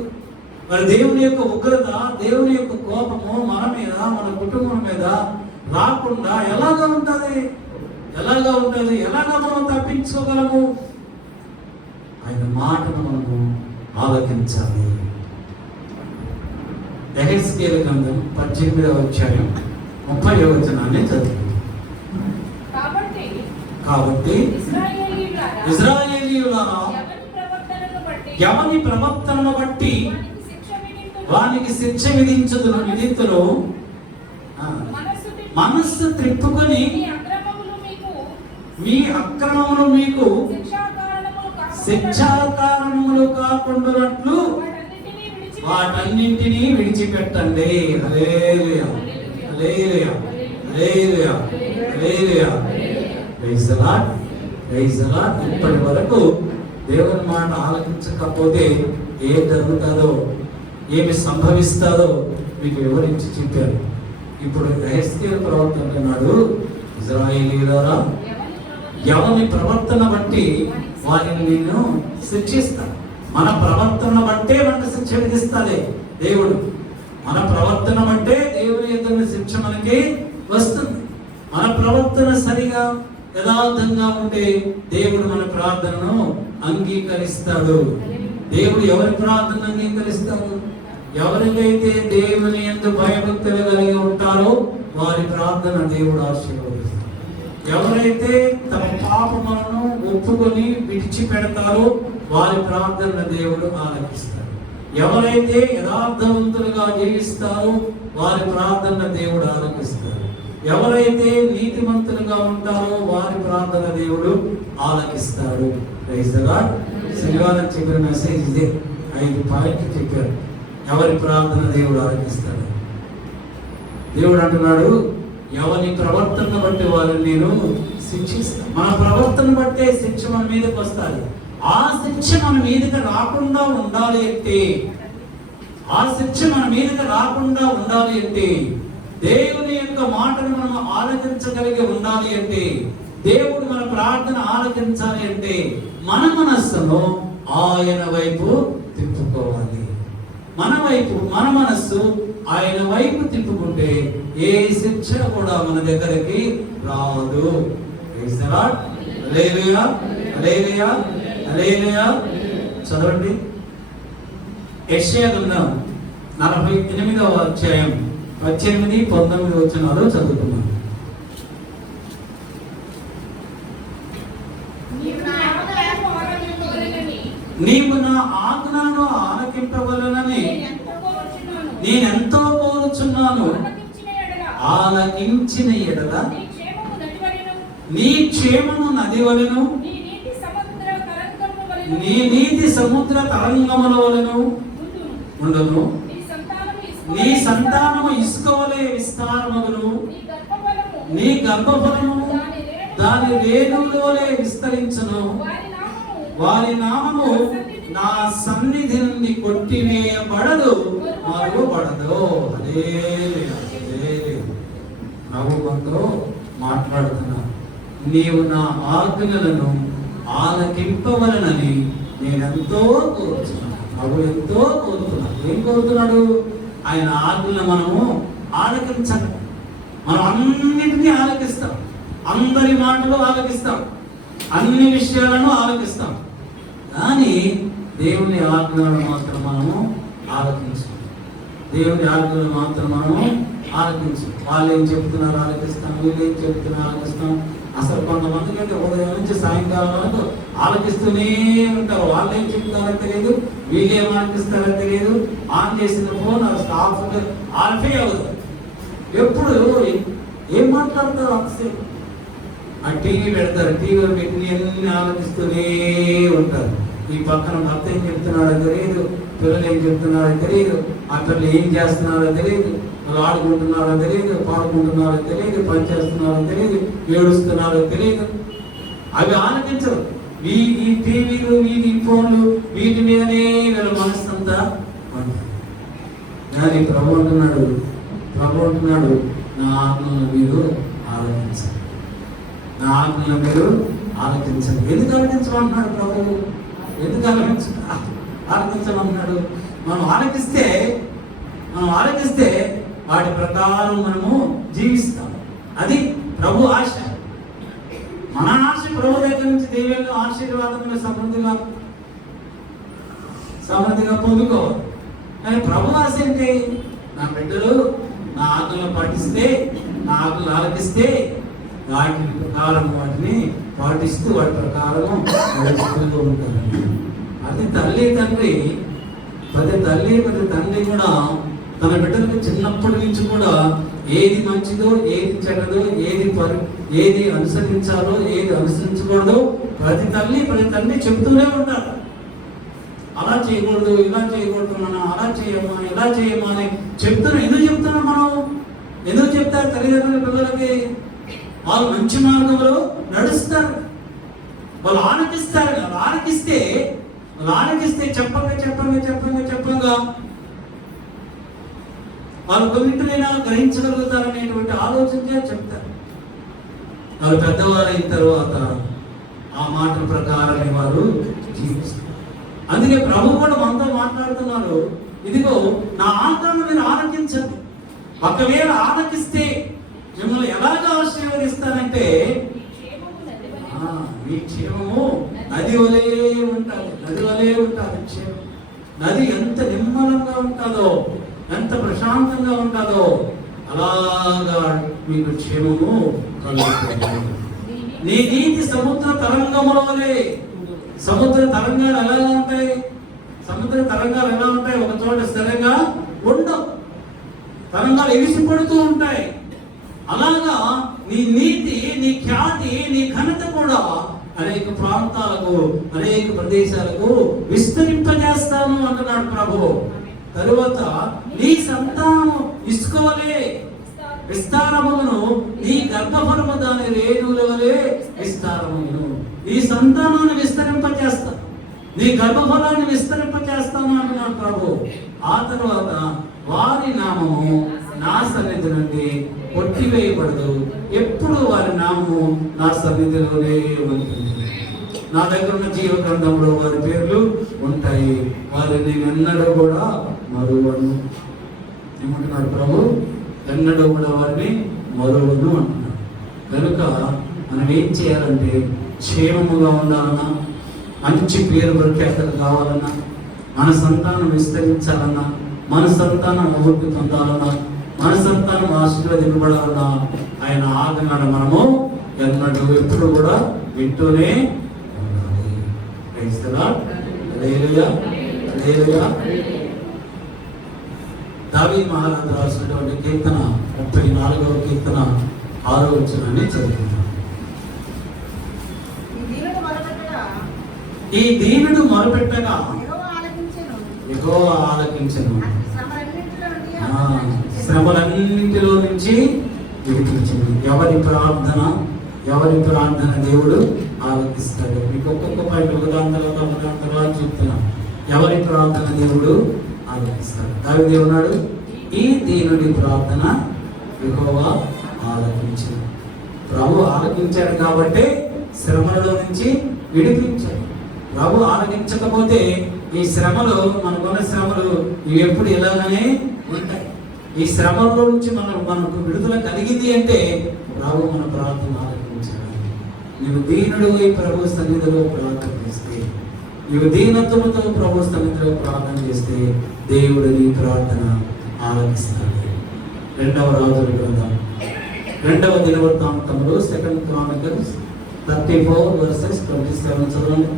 మరి దేవుని యొక్క ఉగ్రత, దేవుని యొక్క కోపము మన మీద, మన కుటుంబం మీద రాకుండా ఎలాగా ఉంటుంది? ఎలాగా మనం తప్పించుకోగలము? ఆయన మాటను మనము ఆలకించాలి. యెహెజ్కేలు గ్రంథం 18వ అధ్యాయం 30వ వచనాన్ని చదువు. కాబట్టి ఇశ్రాయేలీయులారా, ఎవని ప్రవర్తనను బట్టి వానికి శిక్ష విధించుదును. మనస్సు త్రిప్పుకొని మీ అక్రమములు మీకు శిక్షా కారణములు కాకుండానట్లు వాటన్నింటినీ విడిచిపెట్టండి. Hallelujah, hallelujah, hallelujah, hallelujah. Praise the Lord, praise the Lord. ఇప్పటి వరకు దేవుని మాట ఆలకించకపోతే ఏం జరుగుతుందో, ఏమి సంభవిస్తుందో మీకు వివరించి చెప్పారు. ఇప్పుడు యెహెజ్కేలు ప్రవక్త అంటున్నాడు, ఇశ్రాయేలీయులారా, ఎవరి ప్రవర్తన బట్టి వారిని నేను శిక్షిస్తాను. మన ప్రవర్తన బట్టే మనకు శిక్ష విధిస్తాడే దేవుడు. మన ప్రవర్తన బట్టే దేవుని ఎదురు శిక్ష మనకి వస్తుంది. మన ప్రవర్తన సరిగా యథార్థంగా ఉంటే దేవుడు మన ప్రార్థనను అంగీకరిస్తాడు. దేవుడు ఎవరి ప్రార్థన అంగీకరిస్తాడు? ఎవరికైతే దేవుని యందు భయభక్తులు కలిగి ఉంటారో వారి ప్రార్థన దేవుడు ఆశీర్వదిస్తాడు. ఎవరైతే తమ పాపములను ఒప్పుకొని విడిచిపెడతారో వారి ప్రార్థన దేవుడు ఆలకిస్తాడు. ఎవరైతే యథార్థవంతులుగా జీవిస్తారో వారి ప్రార్థన దేవుడు ఆలకిస్తాడు. ఎవరైతే నీతిమంతులుగా ఉంటారో వారి ప్రార్థన దేవుడు ఆలకిస్తాడు. Praise the Lord. శనివారం చెప్పిన మెసేజ్ ఇదే, 5 పాయింట్లు చెప్పారు. ఎవరి ప్రార్థన దేవుడు ఆలకిస్తాడు. దేవుడు అంటున్నాడు, ఎవరి ప్రవర్తన బట్టి వారిని నేను శిక్షిస్తాను. మన ప్రవర్తన బట్టే శిక్ష మన మీదకి వస్తుంది. ఆ శిక్ష మన మీదకి రాకుండా ఉండాలి అంటే, దేవుని యొక్క మాటను మనం ఆలకించగలిగి ఉండాలి అంటే, దేవుడు మన ప్రార్థన ఆలకించాలి అంటే మన మనస్సును ఆయన వైపు తిప్పుకోవాలి. మన మనస్సు ఆయన వైపు తిప్పుకుంటే ఏ శిక్ష కూడా మన దగ్గరికి రాదు. హల్లెలూయా, హల్లెలూయా, హల్లెలూయా. చదవండి. యెషయా గ్రంథం 48వ అధ్యాయం 18, 19 వచనాలు చదువుతున్నాం. నీవు నా ఆజ్ఞను ఆలకింపవలనని నేనెంతో కోరుచున్నాను. ఆలకించిన ఎడల నీ క్షేమము నది వలెను, నీ నీతి సముద్ర తరంగముల వలెను ఉండును. నీ సంతానము ఇసుక వలె విస్తారమగును. నీ గర్భఫలము దాని రేణువుల వలె విస్తరించును. వారి నామము నా సన్నిధి నుండి కొట్టివేయబడదు, మరువబడదు. ప్రభువుతో మాట్లాడుతున్నా. నీవు నా ఆజ్ఞలను ఆలకింపవలనని నేనెంతో కోరుతున్నాను. ప్రభు ఎంతో కోరుతున్నాడు. ఏం కోరుతున్నాడు? ఆయన ఆజ్ఞలను మనము ఆలకించాలి. మనం అన్నిటినీ ఆలకిస్తాం, అందరి మాటలు ఆలకిస్తాం, అన్ని విషయాలను ఆలకిస్తాం. కానీ దేవుని ఆజ్ఞలను మాత్రం మనము ఆలకించాం. దేవుని ఆజ్ఞలను మాత్రం మనము ఆలకించాం. వాళ్ళు ఏం చెప్తున్నారు ఆలకిస్తాం, వీళ్ళు ఏం చెప్తున్నారు ఆలకిస్తాం. అసలు కొంతమందికి అయితే ఉదయం నుంచి సాయంకాలం వరకు ఆలకిస్తూనే ఉంటారు. వాళ్ళు ఏం చెప్తారో తెలియదు, వీళ్ళు ఏం ఆలకిస్తారో తెలియదు. ఆన్ చేసిన ఫోన్ స్టాఫ్ ఆల్ఫే అవుతుంది. ఎప్పుడు ఏం మాట్లాడతారు అంతసేపు? ఆ టీవీ పెడతారు, టీవీలో పెట్టి అన్ని ఆలోచిస్తూనే ఉంటారు. ఈ పక్కన భర్త ఏం చెప్తున్నాడో తెలియదు, పిల్లలు ఏం చెప్తున్నారో తెలియదు, ఆ పిల్లలు ఏం చేస్తున్నారో తెలియదు, వాళ్ళు ఆడుకుంటున్నారో తెలియదు, పాడుకుంటున్నారో తెలియదు, పని చేస్తున్నారో తెలియదు, ఏడుస్తున్నారో తెలియదు. అవి ఆలోచించరు. ఈ టీవీలు, ఈ ఫోన్లు, వీటి మీదనే వీళ్ళ మనస్సంతా కానీ ప్రభు అంటున్నాడు నా ఆత్మను మీరు ఆలోచించాలి, నా ఆజ్ఞలను మీరు ఆలకించండి. ఎందుకు ఆలకించమంటున్నాడు ప్రభువు? ఎందుకు ఆలకించమంటున్నాడు? మనం ఆలకిస్తే వాటి ప్రకారం మనము జీవిస్తాం. అది ప్రభు ఆశ. మన ఆశ ప్రభు దగ్గర నుంచి దేవుని ఆశీర్వాదములు సమృద్ధిగా పొందుకోవాలి. కానీ ప్రభు ఆశ ఏంటి? నా బిడ్డలు నా ఆజ్ఞలను పాటిస్తే, నా ఆజ్ఞలు ఆలకిస్తే వాటి ప్రకారం వాటిని పాటిస్తూ వాటి ప్రకారం నడుస్తూ ఉంటారు. అది తల్లి తండ్రి ప్రతి తండ్రి కూడా తన బిడ్డలకు చిన్నప్పటి నుంచి కూడా ఏది మంచిదో, ఏది చెడ్డదో, ఏది అనుసరించాలో, ఏది అనుసరించకూడదో ప్రతి తండ్రి చెబుతూనే ఉంటారు. అలా చేయకూడదు, ఇలా చేయకూడదు, మనం అలా చేయమా, ఇలా చేయమా అని చెప్తున్నాం. ఎందుకు చెప్తారు తల్లిదండ్రుల పిల్లలకి? వాళ్ళు మంచి మార్గంలో నడుస్తారు, వాళ్ళు ఆలకిస్తారు. వాళ్ళు ఆలకిస్తే చెప్పంగా వాళ్ళు కొన్నింటినైనా గ్రహించగలుగుతారనేటువంటి ఆలోచనగా చెప్తారు. వాళ్ళు పెద్దవారైన తర్వాత ఆ మాట ప్రకారమే వారు జీవిస్తారు. అందుకే ప్రభు కూడా మనతో మాట్లాడుతున్నారు. ఇదిగో నా ఆజ్ఞలను మీరు ఆలకించండి. ఒకవేళ ఆలకిస్తే మిమ్మల్ని ఎలాగ ఆశీర్వదిస్తానంటే మీ క్షేమము నది వలే ఉంటుంది. క్షేమం నది ఎంత నిర్మలంగా ఉంటుందో, ఎంత ప్రశాంతంగా ఉంటుందో అలాగా మీకు క్షేమము కలుగుతుంది. నీ నీతి సముద్ర తరంగముల వలె. సముద్ర తరంగాలు ఎలా ఉంటాయి? ఒక చోట స్థిరంగా ఉండవు, తరంగాలు ఎగిసిపడుతూ ఉంటాయి. అలాగా నీ నీతి, నీ ఖ్యాతి, నీ ఘనత కూడా అనేక ప్రాంతాలకు, అనేక ప్రదేశాలకు విస్తరింపజేస్తాను అంటున్నాడు ప్రభు. తరువాత నీ సంతానం ఇసుకోవలే విస్తారమును, నీ గర్భఫలము దాని రేణువుల వలె విస్తారమును. ఈ సంతానాన్ని విస్తరింపజేస్తా, నీ గర్భఫలాన్ని విస్తరింపజేస్తాను అంటున్నాడు ప్రభు. ఆ తర్వాత వారి నామము నా సన్నిధి నుండి కొట్టివేయబడదు. ఎప్పుడు వారి నామము నా సన్నిధిలోనే ఉంటుంది. నా దగ్గర ఉన్న జీవ గ్రంథంలో వారి పేర్లు ఉంటాయి. వారిని ఎన్నడూ కూడా మరువను ఏమంటున్నాడు ప్రభు. ఎన్నడూ కూడా వారిని మరువను అంటున్నాడు. కనుక మనం ఏం చేయాలంటే క్షేమముగా ఉండాలన్నా, మంచి పేరు ప్రఖ్యాతలు కావాలన్నా, మన సంతానం విస్తరించాలన్నా, మన సంతానం అభివృద్ధి పొందాలన్నా, మన సంతానం ఆశీర్వదింపబడాలన్నా ఆయన ఆజ్ఞలను మనము ఎన్నడూ ఎప్పుడు కూడా వింటూనే ఉండాలి. హల్లెలూయా, హల్లెలూయా. దావీదు మహారాజు రాసినటువంటి కీర్తన 34వ కీర్తన 6వ వచనాన్ని చదువుతున్నాం. ఈ దీనుడు మొరపెట్టగా యెహోవా ఆలకించెను, శ్రమలన్నింటిలో నుంచి విడిపించింది. ఎవరి ప్రార్థన దేవుడు ఆలకిస్తాడు. మీకు ఒక్కొక్క పాయింట్ ఒకదాని తర్వాత చెప్తున్నాను. ఎవరి ప్రార్థన దేవుడు ఆలకిస్తాడు. దావీదు ఉన్నాడు, ఈ దీనుడి ప్రార్థన యెహోవా ఆలకించాడు. ప్రభు ఆలకించాడు కాబట్టి శ్రమలలో నుంచి విడిపించాడు. ప్రభు ఆలకించకపోతే ఈ శ్రమలు, మనకున్న శ్రమలు ఇవి ఎప్పుడు ఇలాగనే ఉంటాయి. ఈ శ్రమలో నుంచి మనకు విడుదల కలిగింది అంటే ప్రభు మన ప్రార్థన ఆలకించాడు. నీవు దీనుడు ప్రభు సన్నిధిలో ప్రార్థన చేస్తే, నీవు దీనత్వముతో ప్రభు సన్నిధిలో ప్రార్థన చేస్తే దేవుడు నీ ప్రార్థన ఆలకిస్తాడు. 2వ రాజుల గ్రంథం 2వ దినవృత్తాంతములు 2 Chronicles 34:27 చదవండి.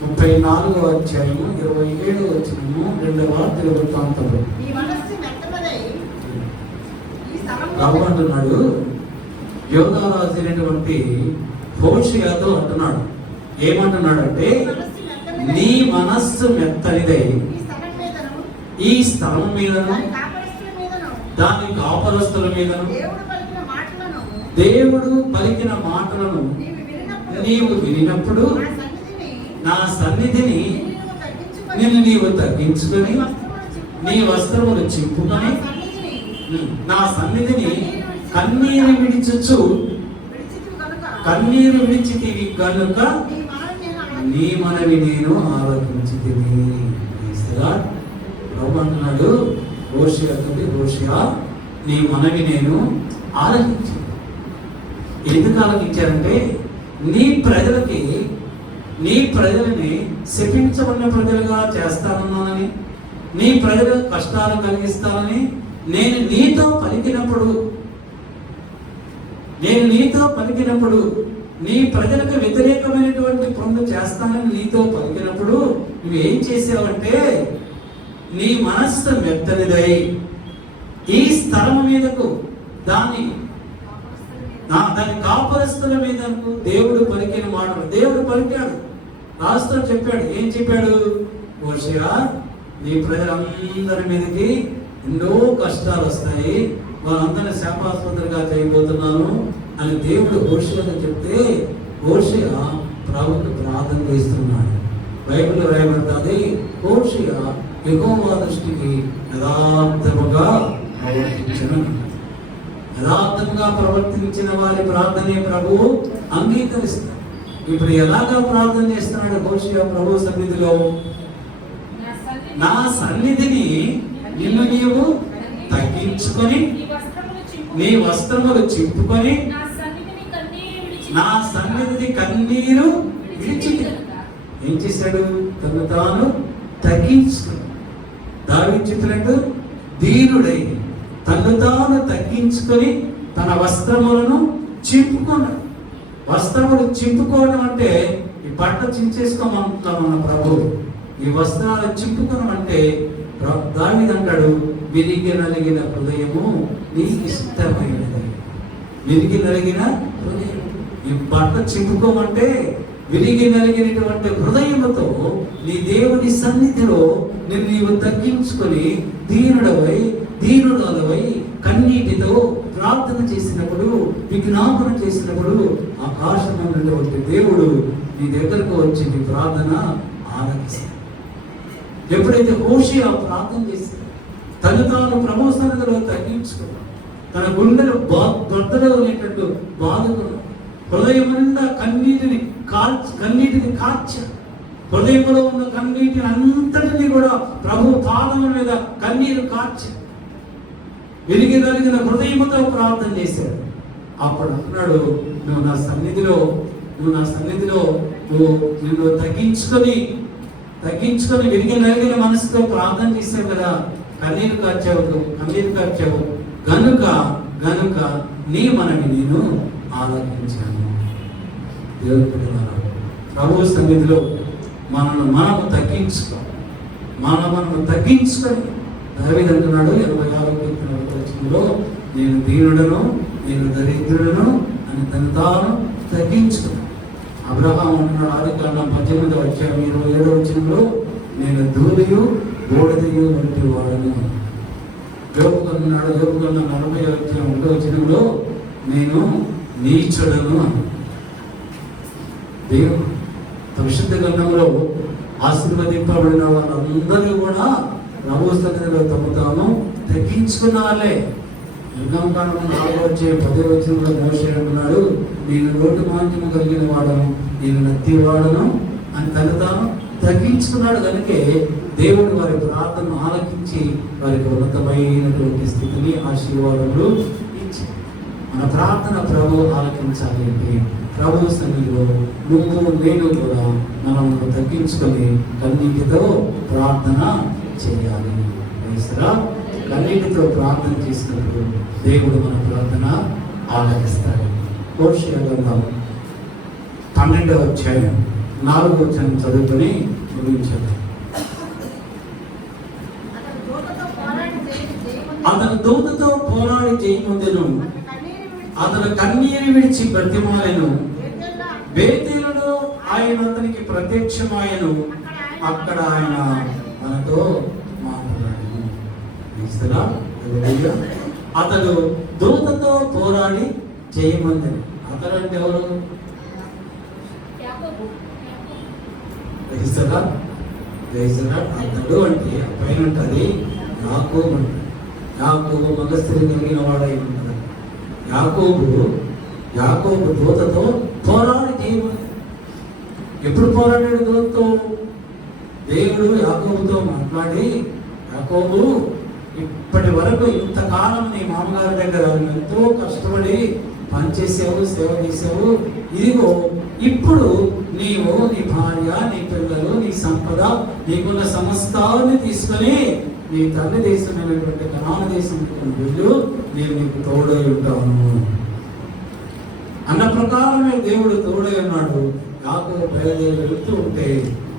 34వ అధ్యాయము 27వ వచనము 2వ దినవృత్తాంతములు. ప్రభు అంటున్నాడు, యోధా రాజైనటువంటి హోషేయతో అంటున్నాడు, ఏమంటున్నాడంటే, నీ మనస్సు మెత్తనిదై ఈ స్థలం మీదను దాని కాపరస్తుల మీదను దేవుడు పలికిన మాటలను నీవు వినినప్పుడు నా సన్నిధిని నీవు తగ్గించుకొని నీ వస్త్రములు చింపుకొని నా సన్నిధిని కన్నీరు విడిచితివి కనుక నీ మనవి నేను ఆలోచించితిని. ప్రభు అంటున్నాడు హోషేయ, నీ మనవి నేను ఆలకించాను. ఎందుకు ఆలకించారంటే నీ ప్రజలని శపించబడిన ప్రజలుగా చేస్తానన్నానని, నీ ప్రజల కష్టాలు కలిగిస్తానని నేను నీతో పలికినప్పుడు నీ ప్రజలకు వ్యతిరేకమైనటువంటి పనులు చేస్తానని నీతో పలికినప్పుడు నువ్వేం చేసావంటే, నీ మనస్సు మెత్తనిదై ఈ స్థలం మీదకు దాని కాపరస్తుల మీదకు దేవుడు పలికిన మాటలు దేవుడు పలికాడు. రాష్ట్రం చెప్పాడు, ఏం చెప్పాడు? హోషేయ, నీ ప్రజలందరి మీదకి ఎన్నో కష్టాలు వస్తాయి, వాళ్ళందరినీ శాపాస్పత్రిగా చేయబోతున్నాను అని దేవుడు హోషేయతో చెప్తే హోషేయ ప్రభువుకు ప్రార్థన చేస్తున్నాడు. బైబిల్ రాయబడుతుంది, హోషేయ యెహోవా దృష్టికి యథార్థంగా ప్రవర్తించిన వారి ప్రార్థనే ప్రభువు అంగీకరిస్తాడు. ఇప్పుడు ఎలాగా ప్రార్థన చేస్తున్నాడు హోషేయ ప్రభు సన్నిధిలో? నా సన్నిధిని నీవు తగ్గించుకొని నీ వస్త్రములు చింపుకొని నా సన్నిధిని కన్నీరు విడిచి. ఏం చేశాడు? తను తాను తగ్గించుకుని, దావీదు చెప్పినట్టు దీనుడై తను తాను తగ్గించుకొని తన వస్త్రములను చింపుకున్నాడు. వస్త్రములు చింపుకోవడం అంటే ఈ బట్ట చించేసుకోమంటున్నాం మన ప్రభువు. ఈ వస్త్రాలు చింపుకోవడం అంటే దావీదు అంటాడు, విరిగి నలిగిన హృదయము నీకు ఇష్టమైనది. విరిగి నలిగిన హృదయం, ఈ బట్ట చింపుకోమంటే విరిగి నలిగినటువంటి హృదయముతో నీ దేవుని సన్నిధిలో నీవు తగ్గించుకొని దీనుడవై కన్నీటితో ప్రార్థన చేసినప్పుడు, విజ్ఞాపన చేసినప్పుడు ఆకాశమైనటువంటి దేవుడు నీ దగ్గరకు వచ్చి నీ ప్రార్థన ఆలకిస్తాడు. ఎప్పుడైతే హోషేయ ప్రార్థన చేసి తను తాను ప్రభు సన్నిధిలో తగ్గించుకున్నాడు, తన గుండెలు దొడ్డలో ఉండేటట్టు బాధకున్నాడు, హృదయం నిండా కన్నీటిని కార్చాడు. హృదయంలో ఉన్న కన్నీటిని అంతటిని కూడా ప్రభు పాదముల మీద కన్నీరు కార్చాడు. విరిగి నలిగిన హృదయముతో ప్రార్థన చేశాడు. అప్పుడు అంటున్నాడు, నువ్వు నా సన్నిధిలో నిన్ను తగ్గించుకొని విరిగి నలిగిన మనసుతో ప్రార్థన చేశావు కదా, కన్నీరు కార్చావు గనుక నీ మనవి నేను ఆలోచించాను. దేవుడు ప్రభు సన్నిధిలో మనము తగ్గించుకోవాలి. మనము తగ్గించుకొని దావీదు అంటున్నాడు 86 నేను దీనుడను, నేను దరిద్రుడను అని తను తాను తగ్గించుకున్నాడు. అబ్రహాం అంటున్నాడు ఆదికాండం 18:27 నేను ధూళియు బూడిదయు వంటి వాడను. యోబు అన్నాడు, యోబు గ్రంథం 40:1 నేను నీచుడను అన్నాడు. దేవుడు పరిశుద్ధ గ్రంథంలో ఆశీర్వదింపబడిన వాళ్ళందరూ కూడా ప్రభువు సన్నిధిలో తమ తాను తగ్గించుకున్న వాళ్ళే. నిర్గమకాండం 4:10 మోషే అంటున్నాడు, నేను నోటి మాంద్యము కలిగిన వాడను, నేను నత్తి వాడను అని తను తాను తగ్గించుకున్నాడు. కనుకే దేవుడు వారి ప్రార్థనను ఆలకించి వారికి ఉన్నతమైనటువంటి స్థితిని, ఆశీర్వాదములు ఇచ్చాడు. మన ప్రార్థన ప్రభువు ఆలకించాలి అంటే ప్రభు సన్నిధిలో నువ్వు నేను కూడా మనల్ని తగ్గించుకొని కన్నీటితో ప్రార్థన చేయాలి. కన్నీటితో ప్రార్థన చేసినప్పుడు దేవుడు మన ప్రార్థన ఆలకిస్తాడు. హోషేయ గ్రంథం 12:4 చదువుకొని ముగించాడు. అతను దూతతో పోరాడి జయముందెను, అతను కన్నీరు విడిచి బ్రతిమాలెను. బేతేలులో ఆయన అతనికి ప్రత్యక్షమాయను, అక్కడ ఆయన మనతో మాట్లాడాడు. అతడు దూతతో పోరాడి జయముందెను. అతడు అంటే ఎవరు? అతడు అంటే పైన ఉంటుంది యాకోబు అంటారు. యాకోబు మగస్త్రీ కలిగిన వాడై ఉంటాడు. యాకోబు దూతతో పోరాడి చేయమని. ఎప్పుడు పోరాడాడు దూతతో? దేవుడు యాకోబుతో మాట్లాడి, యాకోబు ఇప్పటి వరకు ఇంతకాలం నీ మామగారి దగ్గర ఎంతో కష్టపడి పనిచేసావు, సేవ చేసావు. ఇదిగో ఇప్పుడు నీవు నీ భార్య, నీ పిల్లలు, నీ సంపద, నీకున్న సమస్తాన్ని తీసుకొని నీ తల్లి దేశమైనటువంటి కనాను దేశంలో వెళ్ళు, నేను నీకు తోడై ఉంటాను అన్న ప్రకారమే దేవుడు తోడై ఉన్నాడు. యాకోబు బయలుదేరి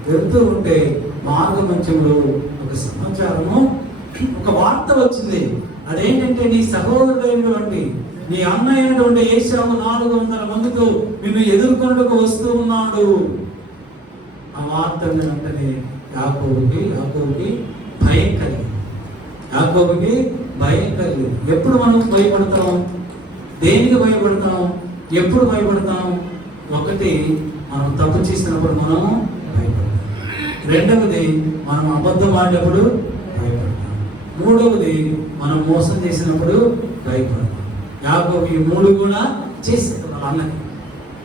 వెళ్తూ ఉంటే మార్గమధ్యంలో ఒక సమాచారము, ఒక వార్త వచ్చింది. అదేంటంటే నీ సహోదరుడైనటువంటి నీ అన్న అయినటువంటి ఏశావు 400 మందితో నిన్ను ఎదుర్కొంటూ వస్తూ ఉన్నాడు. ఆ వార్త వెంటనే యాకోబుకి భయం కలిగింది. ఎప్పుడు మనం భయపడతాం? దేనికి భయపడతాం? ఎప్పుడు భయపడతాం? ఒకటి, మనం తప్పు చేసినప్పుడు మనము భయపడతాం. రెండవది, మనం అబద్ధం ఆడినప్పుడు భయపడతాం. మూడవది, మనం మోసం చేసినప్పుడు భయపడతాం. యాకోబు ఈ 3 కూడా చేశాడు. వాళ్ళ అన్నయ్య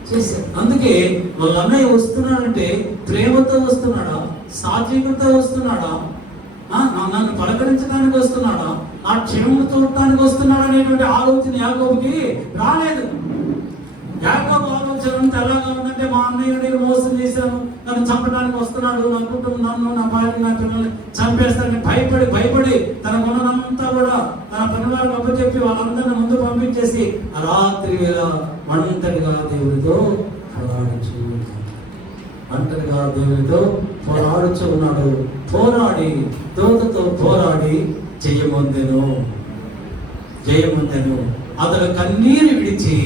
చేశాడు. అందుకే వాళ్ళ అన్నయ్య వస్తున్నాడంటే ప్రేమతో వస్తున్నాడా, సాత్వికతో వస్తున్నాడా, నన్ను పలకరించడానికి వస్తున్నాడా, ఆ క్షేమం చూడటానికి వస్తున్నాడా అనేటువంటి ఆలోచన యాకోబుకి రాలేదు. యాకోబు ఆలోచన అంతా ఎలాగా ఉందంటే, మా అన్నయ్య నేను మోసం చేశాను, నన్ను చంపడానికి వస్తున్నాడు, నా కుటుంబం, నన్ను, నా భార్య, నా పిల్లల్ని చంపేస్తాడని భయపడి తన గుణనంతా కూడా తన పనివారికి అప్పచెప్పి వాళ్ళందరినీ ముందు పంపించేసి ఆ రాత్రి వేళ ఒంటరిగా దేవుడితో పోరాడుచు ఉన్నాడు. దూతతో పోరాడి జయముందెను. అతడు కన్నీరు విడిచి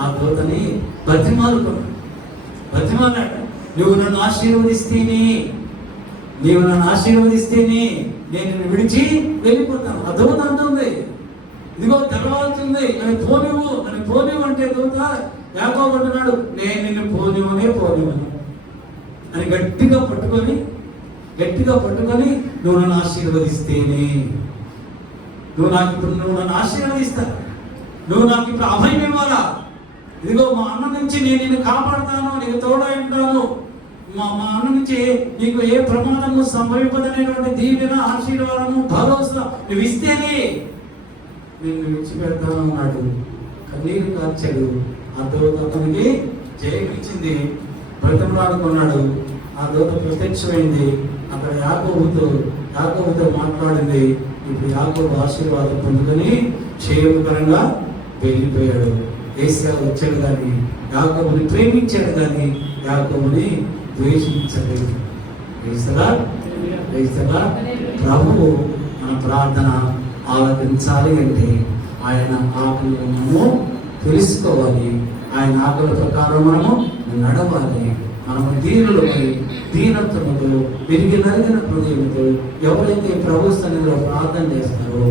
ఆ దూతని బతిమాలాడు. నువ్వు నన్ను ఆశీర్వదిస్తేనే నేను నిన్ను విడిచి వెళ్ళిపోతాను. ఆ దూత అంటుంది, ఇదిగో తెలవాల్సింది, నన్ను పోనివ్వు అంటే దూత యాకోబు అంటున్నాడు, నేను నిన్ను పోనివ్వను అని గట్టిగా పట్టుకొని నువ్వు నన్ను ఆశీర్వదిస్తేనే, నువ్వు నన్ను ఆశీర్వదిస్తా, నువ్వు నాకు ఇప్పుడు అభయం ఇవ్వాలా. ఇదిగో మా అన్న నుంచి నేను నిన్ను కాపాడుతాను, నీకు తోడై ఉంటాను, మా అన్న నుంచి నీకు ఏ ప్రమాదము సంభవింపదనేటువంటి దీవెన, ఆశీర్వాదము, భరోసా నువ్వు ఇస్తేనే నేను విడిచిపెడతాను అన్నాడు. కన్నీరు కార్చాడు. ఆ దూత అతనికి జయమిచ్చింది. బ్రతిమలాడుకున్నాడు. ఆ దూత ప్రత్యక్షమైంది. అక్కడ యాకోబుతో మాట్లాడింది. ఇప్పుడు యాకోబు ఆశీర్వాదం పొందుకొని క్షేమకరంగా వెళ్ళిపోయాడు. ఏశావు వచ్చాడు కానీ యాకోబుని ప్రేమించాడు కానీ యాకోబుని ద్వేషించలేదు. ప్రభువు మన ప్రార్థన ఆలకించాలి అంటే ఆయన ఆకలిని మనము తెలుసుకోవాలి, ఆయన ఆకలి ప్రకారం మనము నడవాలి. మనము దీనులపై దీనత్వముతో విరిగి నలిగిన హృదయంతో ఎవరైతే ప్రభు సన్నిధిలో ప్రార్థన చేస్తారో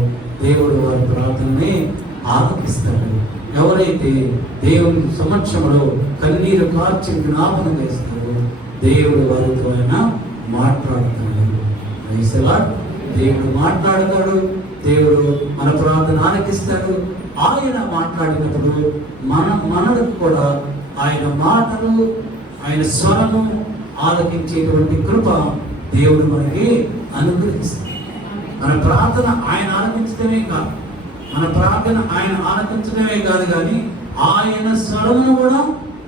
దేవుడు వారి ప్రార్థనని ఆలకిస్తాడు. ఎవరైతే దేవుని సమక్షంలో కన్నీరు కార్చి జ్ఞాపనం చేస్తారో దేవుడు వారితో ఆయన మాట్లాడతాడు. దేవుడు మాట్లాడతాడు, దేవుడు మన ప్రార్థన ఆలకిస్తాడు. ఆయన మాట్లాడినప్పుడు మనకు కూడా ఆయన మాటలు, ఆయన స్వరము ఆలకించేటువంటి కృప దేవుడు మనకి అనుగ్రహిస్తాడు. మన ప్రార్థన ఆయన ఆలకించడమే కాదు, కానీ ఆయన స్వరమును కూడా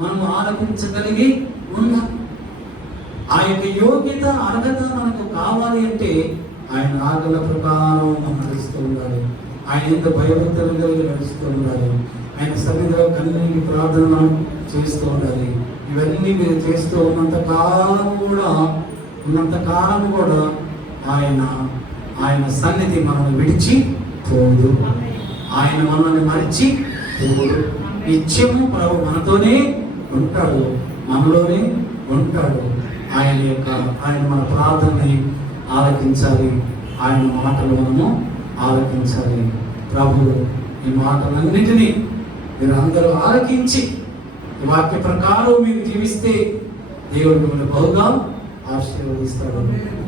మనం ఆలకించగలిగి ఉన్నాం. ఆ యొక్క యోగ్యత, అర్హత మనకు కావాలి అంటే ఆయన ఆజ్ఞల ప్రకారం మనం నడుస్తూ ఉండాలి. ఆయన ఎంత భయభక్తులు కలిగి నడుస్తూ ఉండాలి. ఆయన సన్నిధిలో కన్నీటి ప్రార్థన చేస్తూ ఉండాలి. ఇవన్నీ మీరు చేస్తూ ఉన్నంత కాలం కూడా ఆయన సన్నిధి మనల్ని విడిచి పోదు, ఆయన మనల్ని మరిచి పోదు. నిత్యము ప్రభు మనతోనే ఉంటాడు, మనలోనే ఉంటాడు. ఆయన మన ప్రార్థనని ఆలకించాలి, ఆయన మాటలు మనము ఆలకించాలి. ప్రభు ఈ మాటలన్నిటినీ మీరు అందరూ ఆలకించి ఈ వాక్య ప్రకారం మీరు జీవిస్తే దేవుడు మిమ్మల్ని బహుగా ఆశీర్వదిస్తాడు.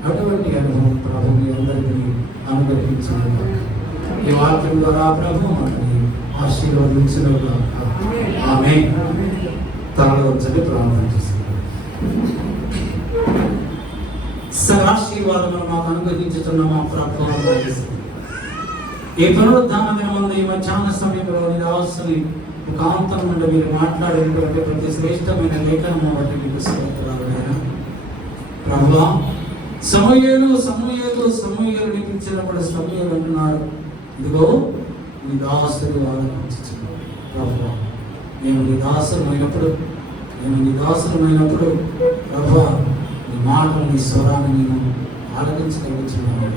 అటువంటి అనుభవం ప్రభు మీ అందరికీ అనుగ్రహించాలి. ఈ వాక్యం ద్వారా ప్రభు మనల్ని ఆశీర్వదించునుగా. ఆమేన్. తలలో వచ్చి ప్రార్థన చేస్తున్నారు. సర్వాశీర్వాదములు మాకు అనుగ్రహించుతున్న మా ప్రభువు ఈ పునరుద్ధాన దినమందు ఈ మధ్యాహ్న సమయంలో అవసరం కాంతం నుండి మీరు మాట్లాడేటువంటి ప్రతి శ్రేష్టమైన లేఖనము బట్టి మీకు స్తోత్రాలు. ప్రభువా, సమూయేలు పిలిచినప్పుడు సమూయేలు అంటున్నాడు, ఇదిగో నీ దాసుడు ఆలకించుచున్నాడు. ప్రభువా, మేము నీ దాసులమైనప్పుడు ప్రభువా నీ మాటలు, నీ స్వరాన్ని మేము ఆలకించగలుగుతున్నాము.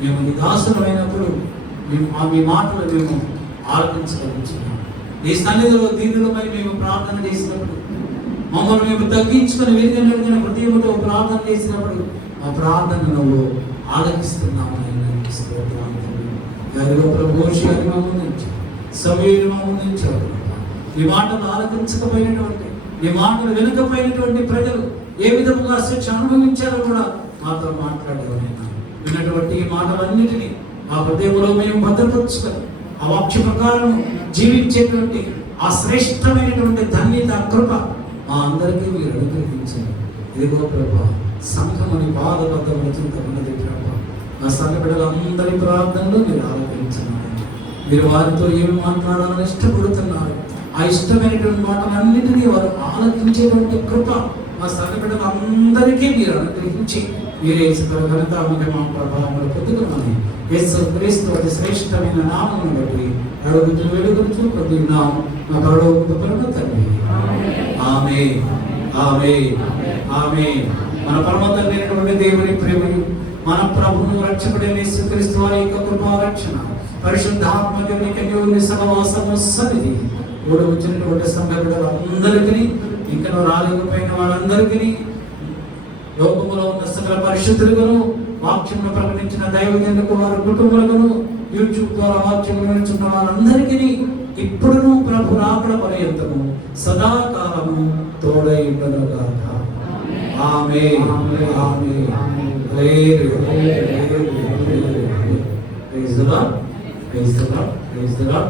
మేము నీ దాసులమైనప్పుడు మీ మాటలు మేము ఆలకించగలుగుతున్నాము. నీ సన్నిధిలో దీనులపై మేము ప్రార్థన చేసినప్పుడు, మమ్మల్ని మేము తగ్గించుకొని విరిగిన హృదయంతో ప్రార్థన చేసినప్పుడు ఆ ప్రార్థన నువ్వు ఆలకిస్తున్నాము. నీ మాటలు ఆలకించకపోయినటువంటి, నీ మాటలు వినకపోయినటువంటి ప్రజలు ఏ విధముగా శిక్ష అనుభవించారో కూడా మాతో మాట్లాడేవారు. విన్నటువంటి ఈ మాటలన్నిటినీ ఆ హృదయంలో మేము భద్రపరుచుకొని ఆ వాక్య ప్రకారం జీవించేటువంటి ఆ శ్రేష్టమైనటువంటి ధన్యత, కృప మా అందరికీ మీరు అనుగ్రహించారు. ఇదిగో ప్రభా, సంఘముని పాదబద్ధం చింతకున్నది ప్రభా, నా సంఘ బిడ్డలందరి ప్రార్థనలు మీరు ఆలోచించున్నారు. మీరు వారితో ఏమి మాట్లాడాలని ఇష్టపడుతున్నారు. ఆ ఇష్టమైనటువంటి మాటలన్నింటినీ వారు ఆలోచించేటువంటి కృప మా సంఘ బిడ్డలందరికీ మీరు అనుగ్రహించి మీరే ఘనత మా ప్రభావంలో పొందుకున్నాను. యేసు క్రీస్తు అతి శ్రేష్టమైన నామమును బట్టి అడుగుతూ వెలుగుతూ పొందున్నాం మా పరలోకపు తండ్రి. ఆమేన్, ఆమేన్, ఆమేన్. మన పరమ తండ్రి అయినటువంటి దేవుని ప్రేమయు, మన ప్రభువును రక్షకుడైన యేసు క్రీస్తు వారి యొక్క కృపా రక్షణ, పరిశుద్ధాత్మ దేవుని సహవాసము సన్నిధి కూడా వచ్చినటువంటి సంఘ బిడ్డలందరికీ, ఇంకా రాలేకపోయిన వాళ్ళందరికీ, లోకములో ఉన్న సకల పరిశుద్ధులను వాక్యమును ప్రకటించిన దైవజనులకు, వారి కుటుంబాలను, యూట్యూబ్ ద్వారా వాక్యం వినిచున్న వారందరికీ ఇప్పుడును ప్రభు రాకడ పర్యంతము సదాకాలము తోడై ఉండనుగాక. Amen, amen. Praise the Lord, praise the Lord, praise the Lord, praise the lord.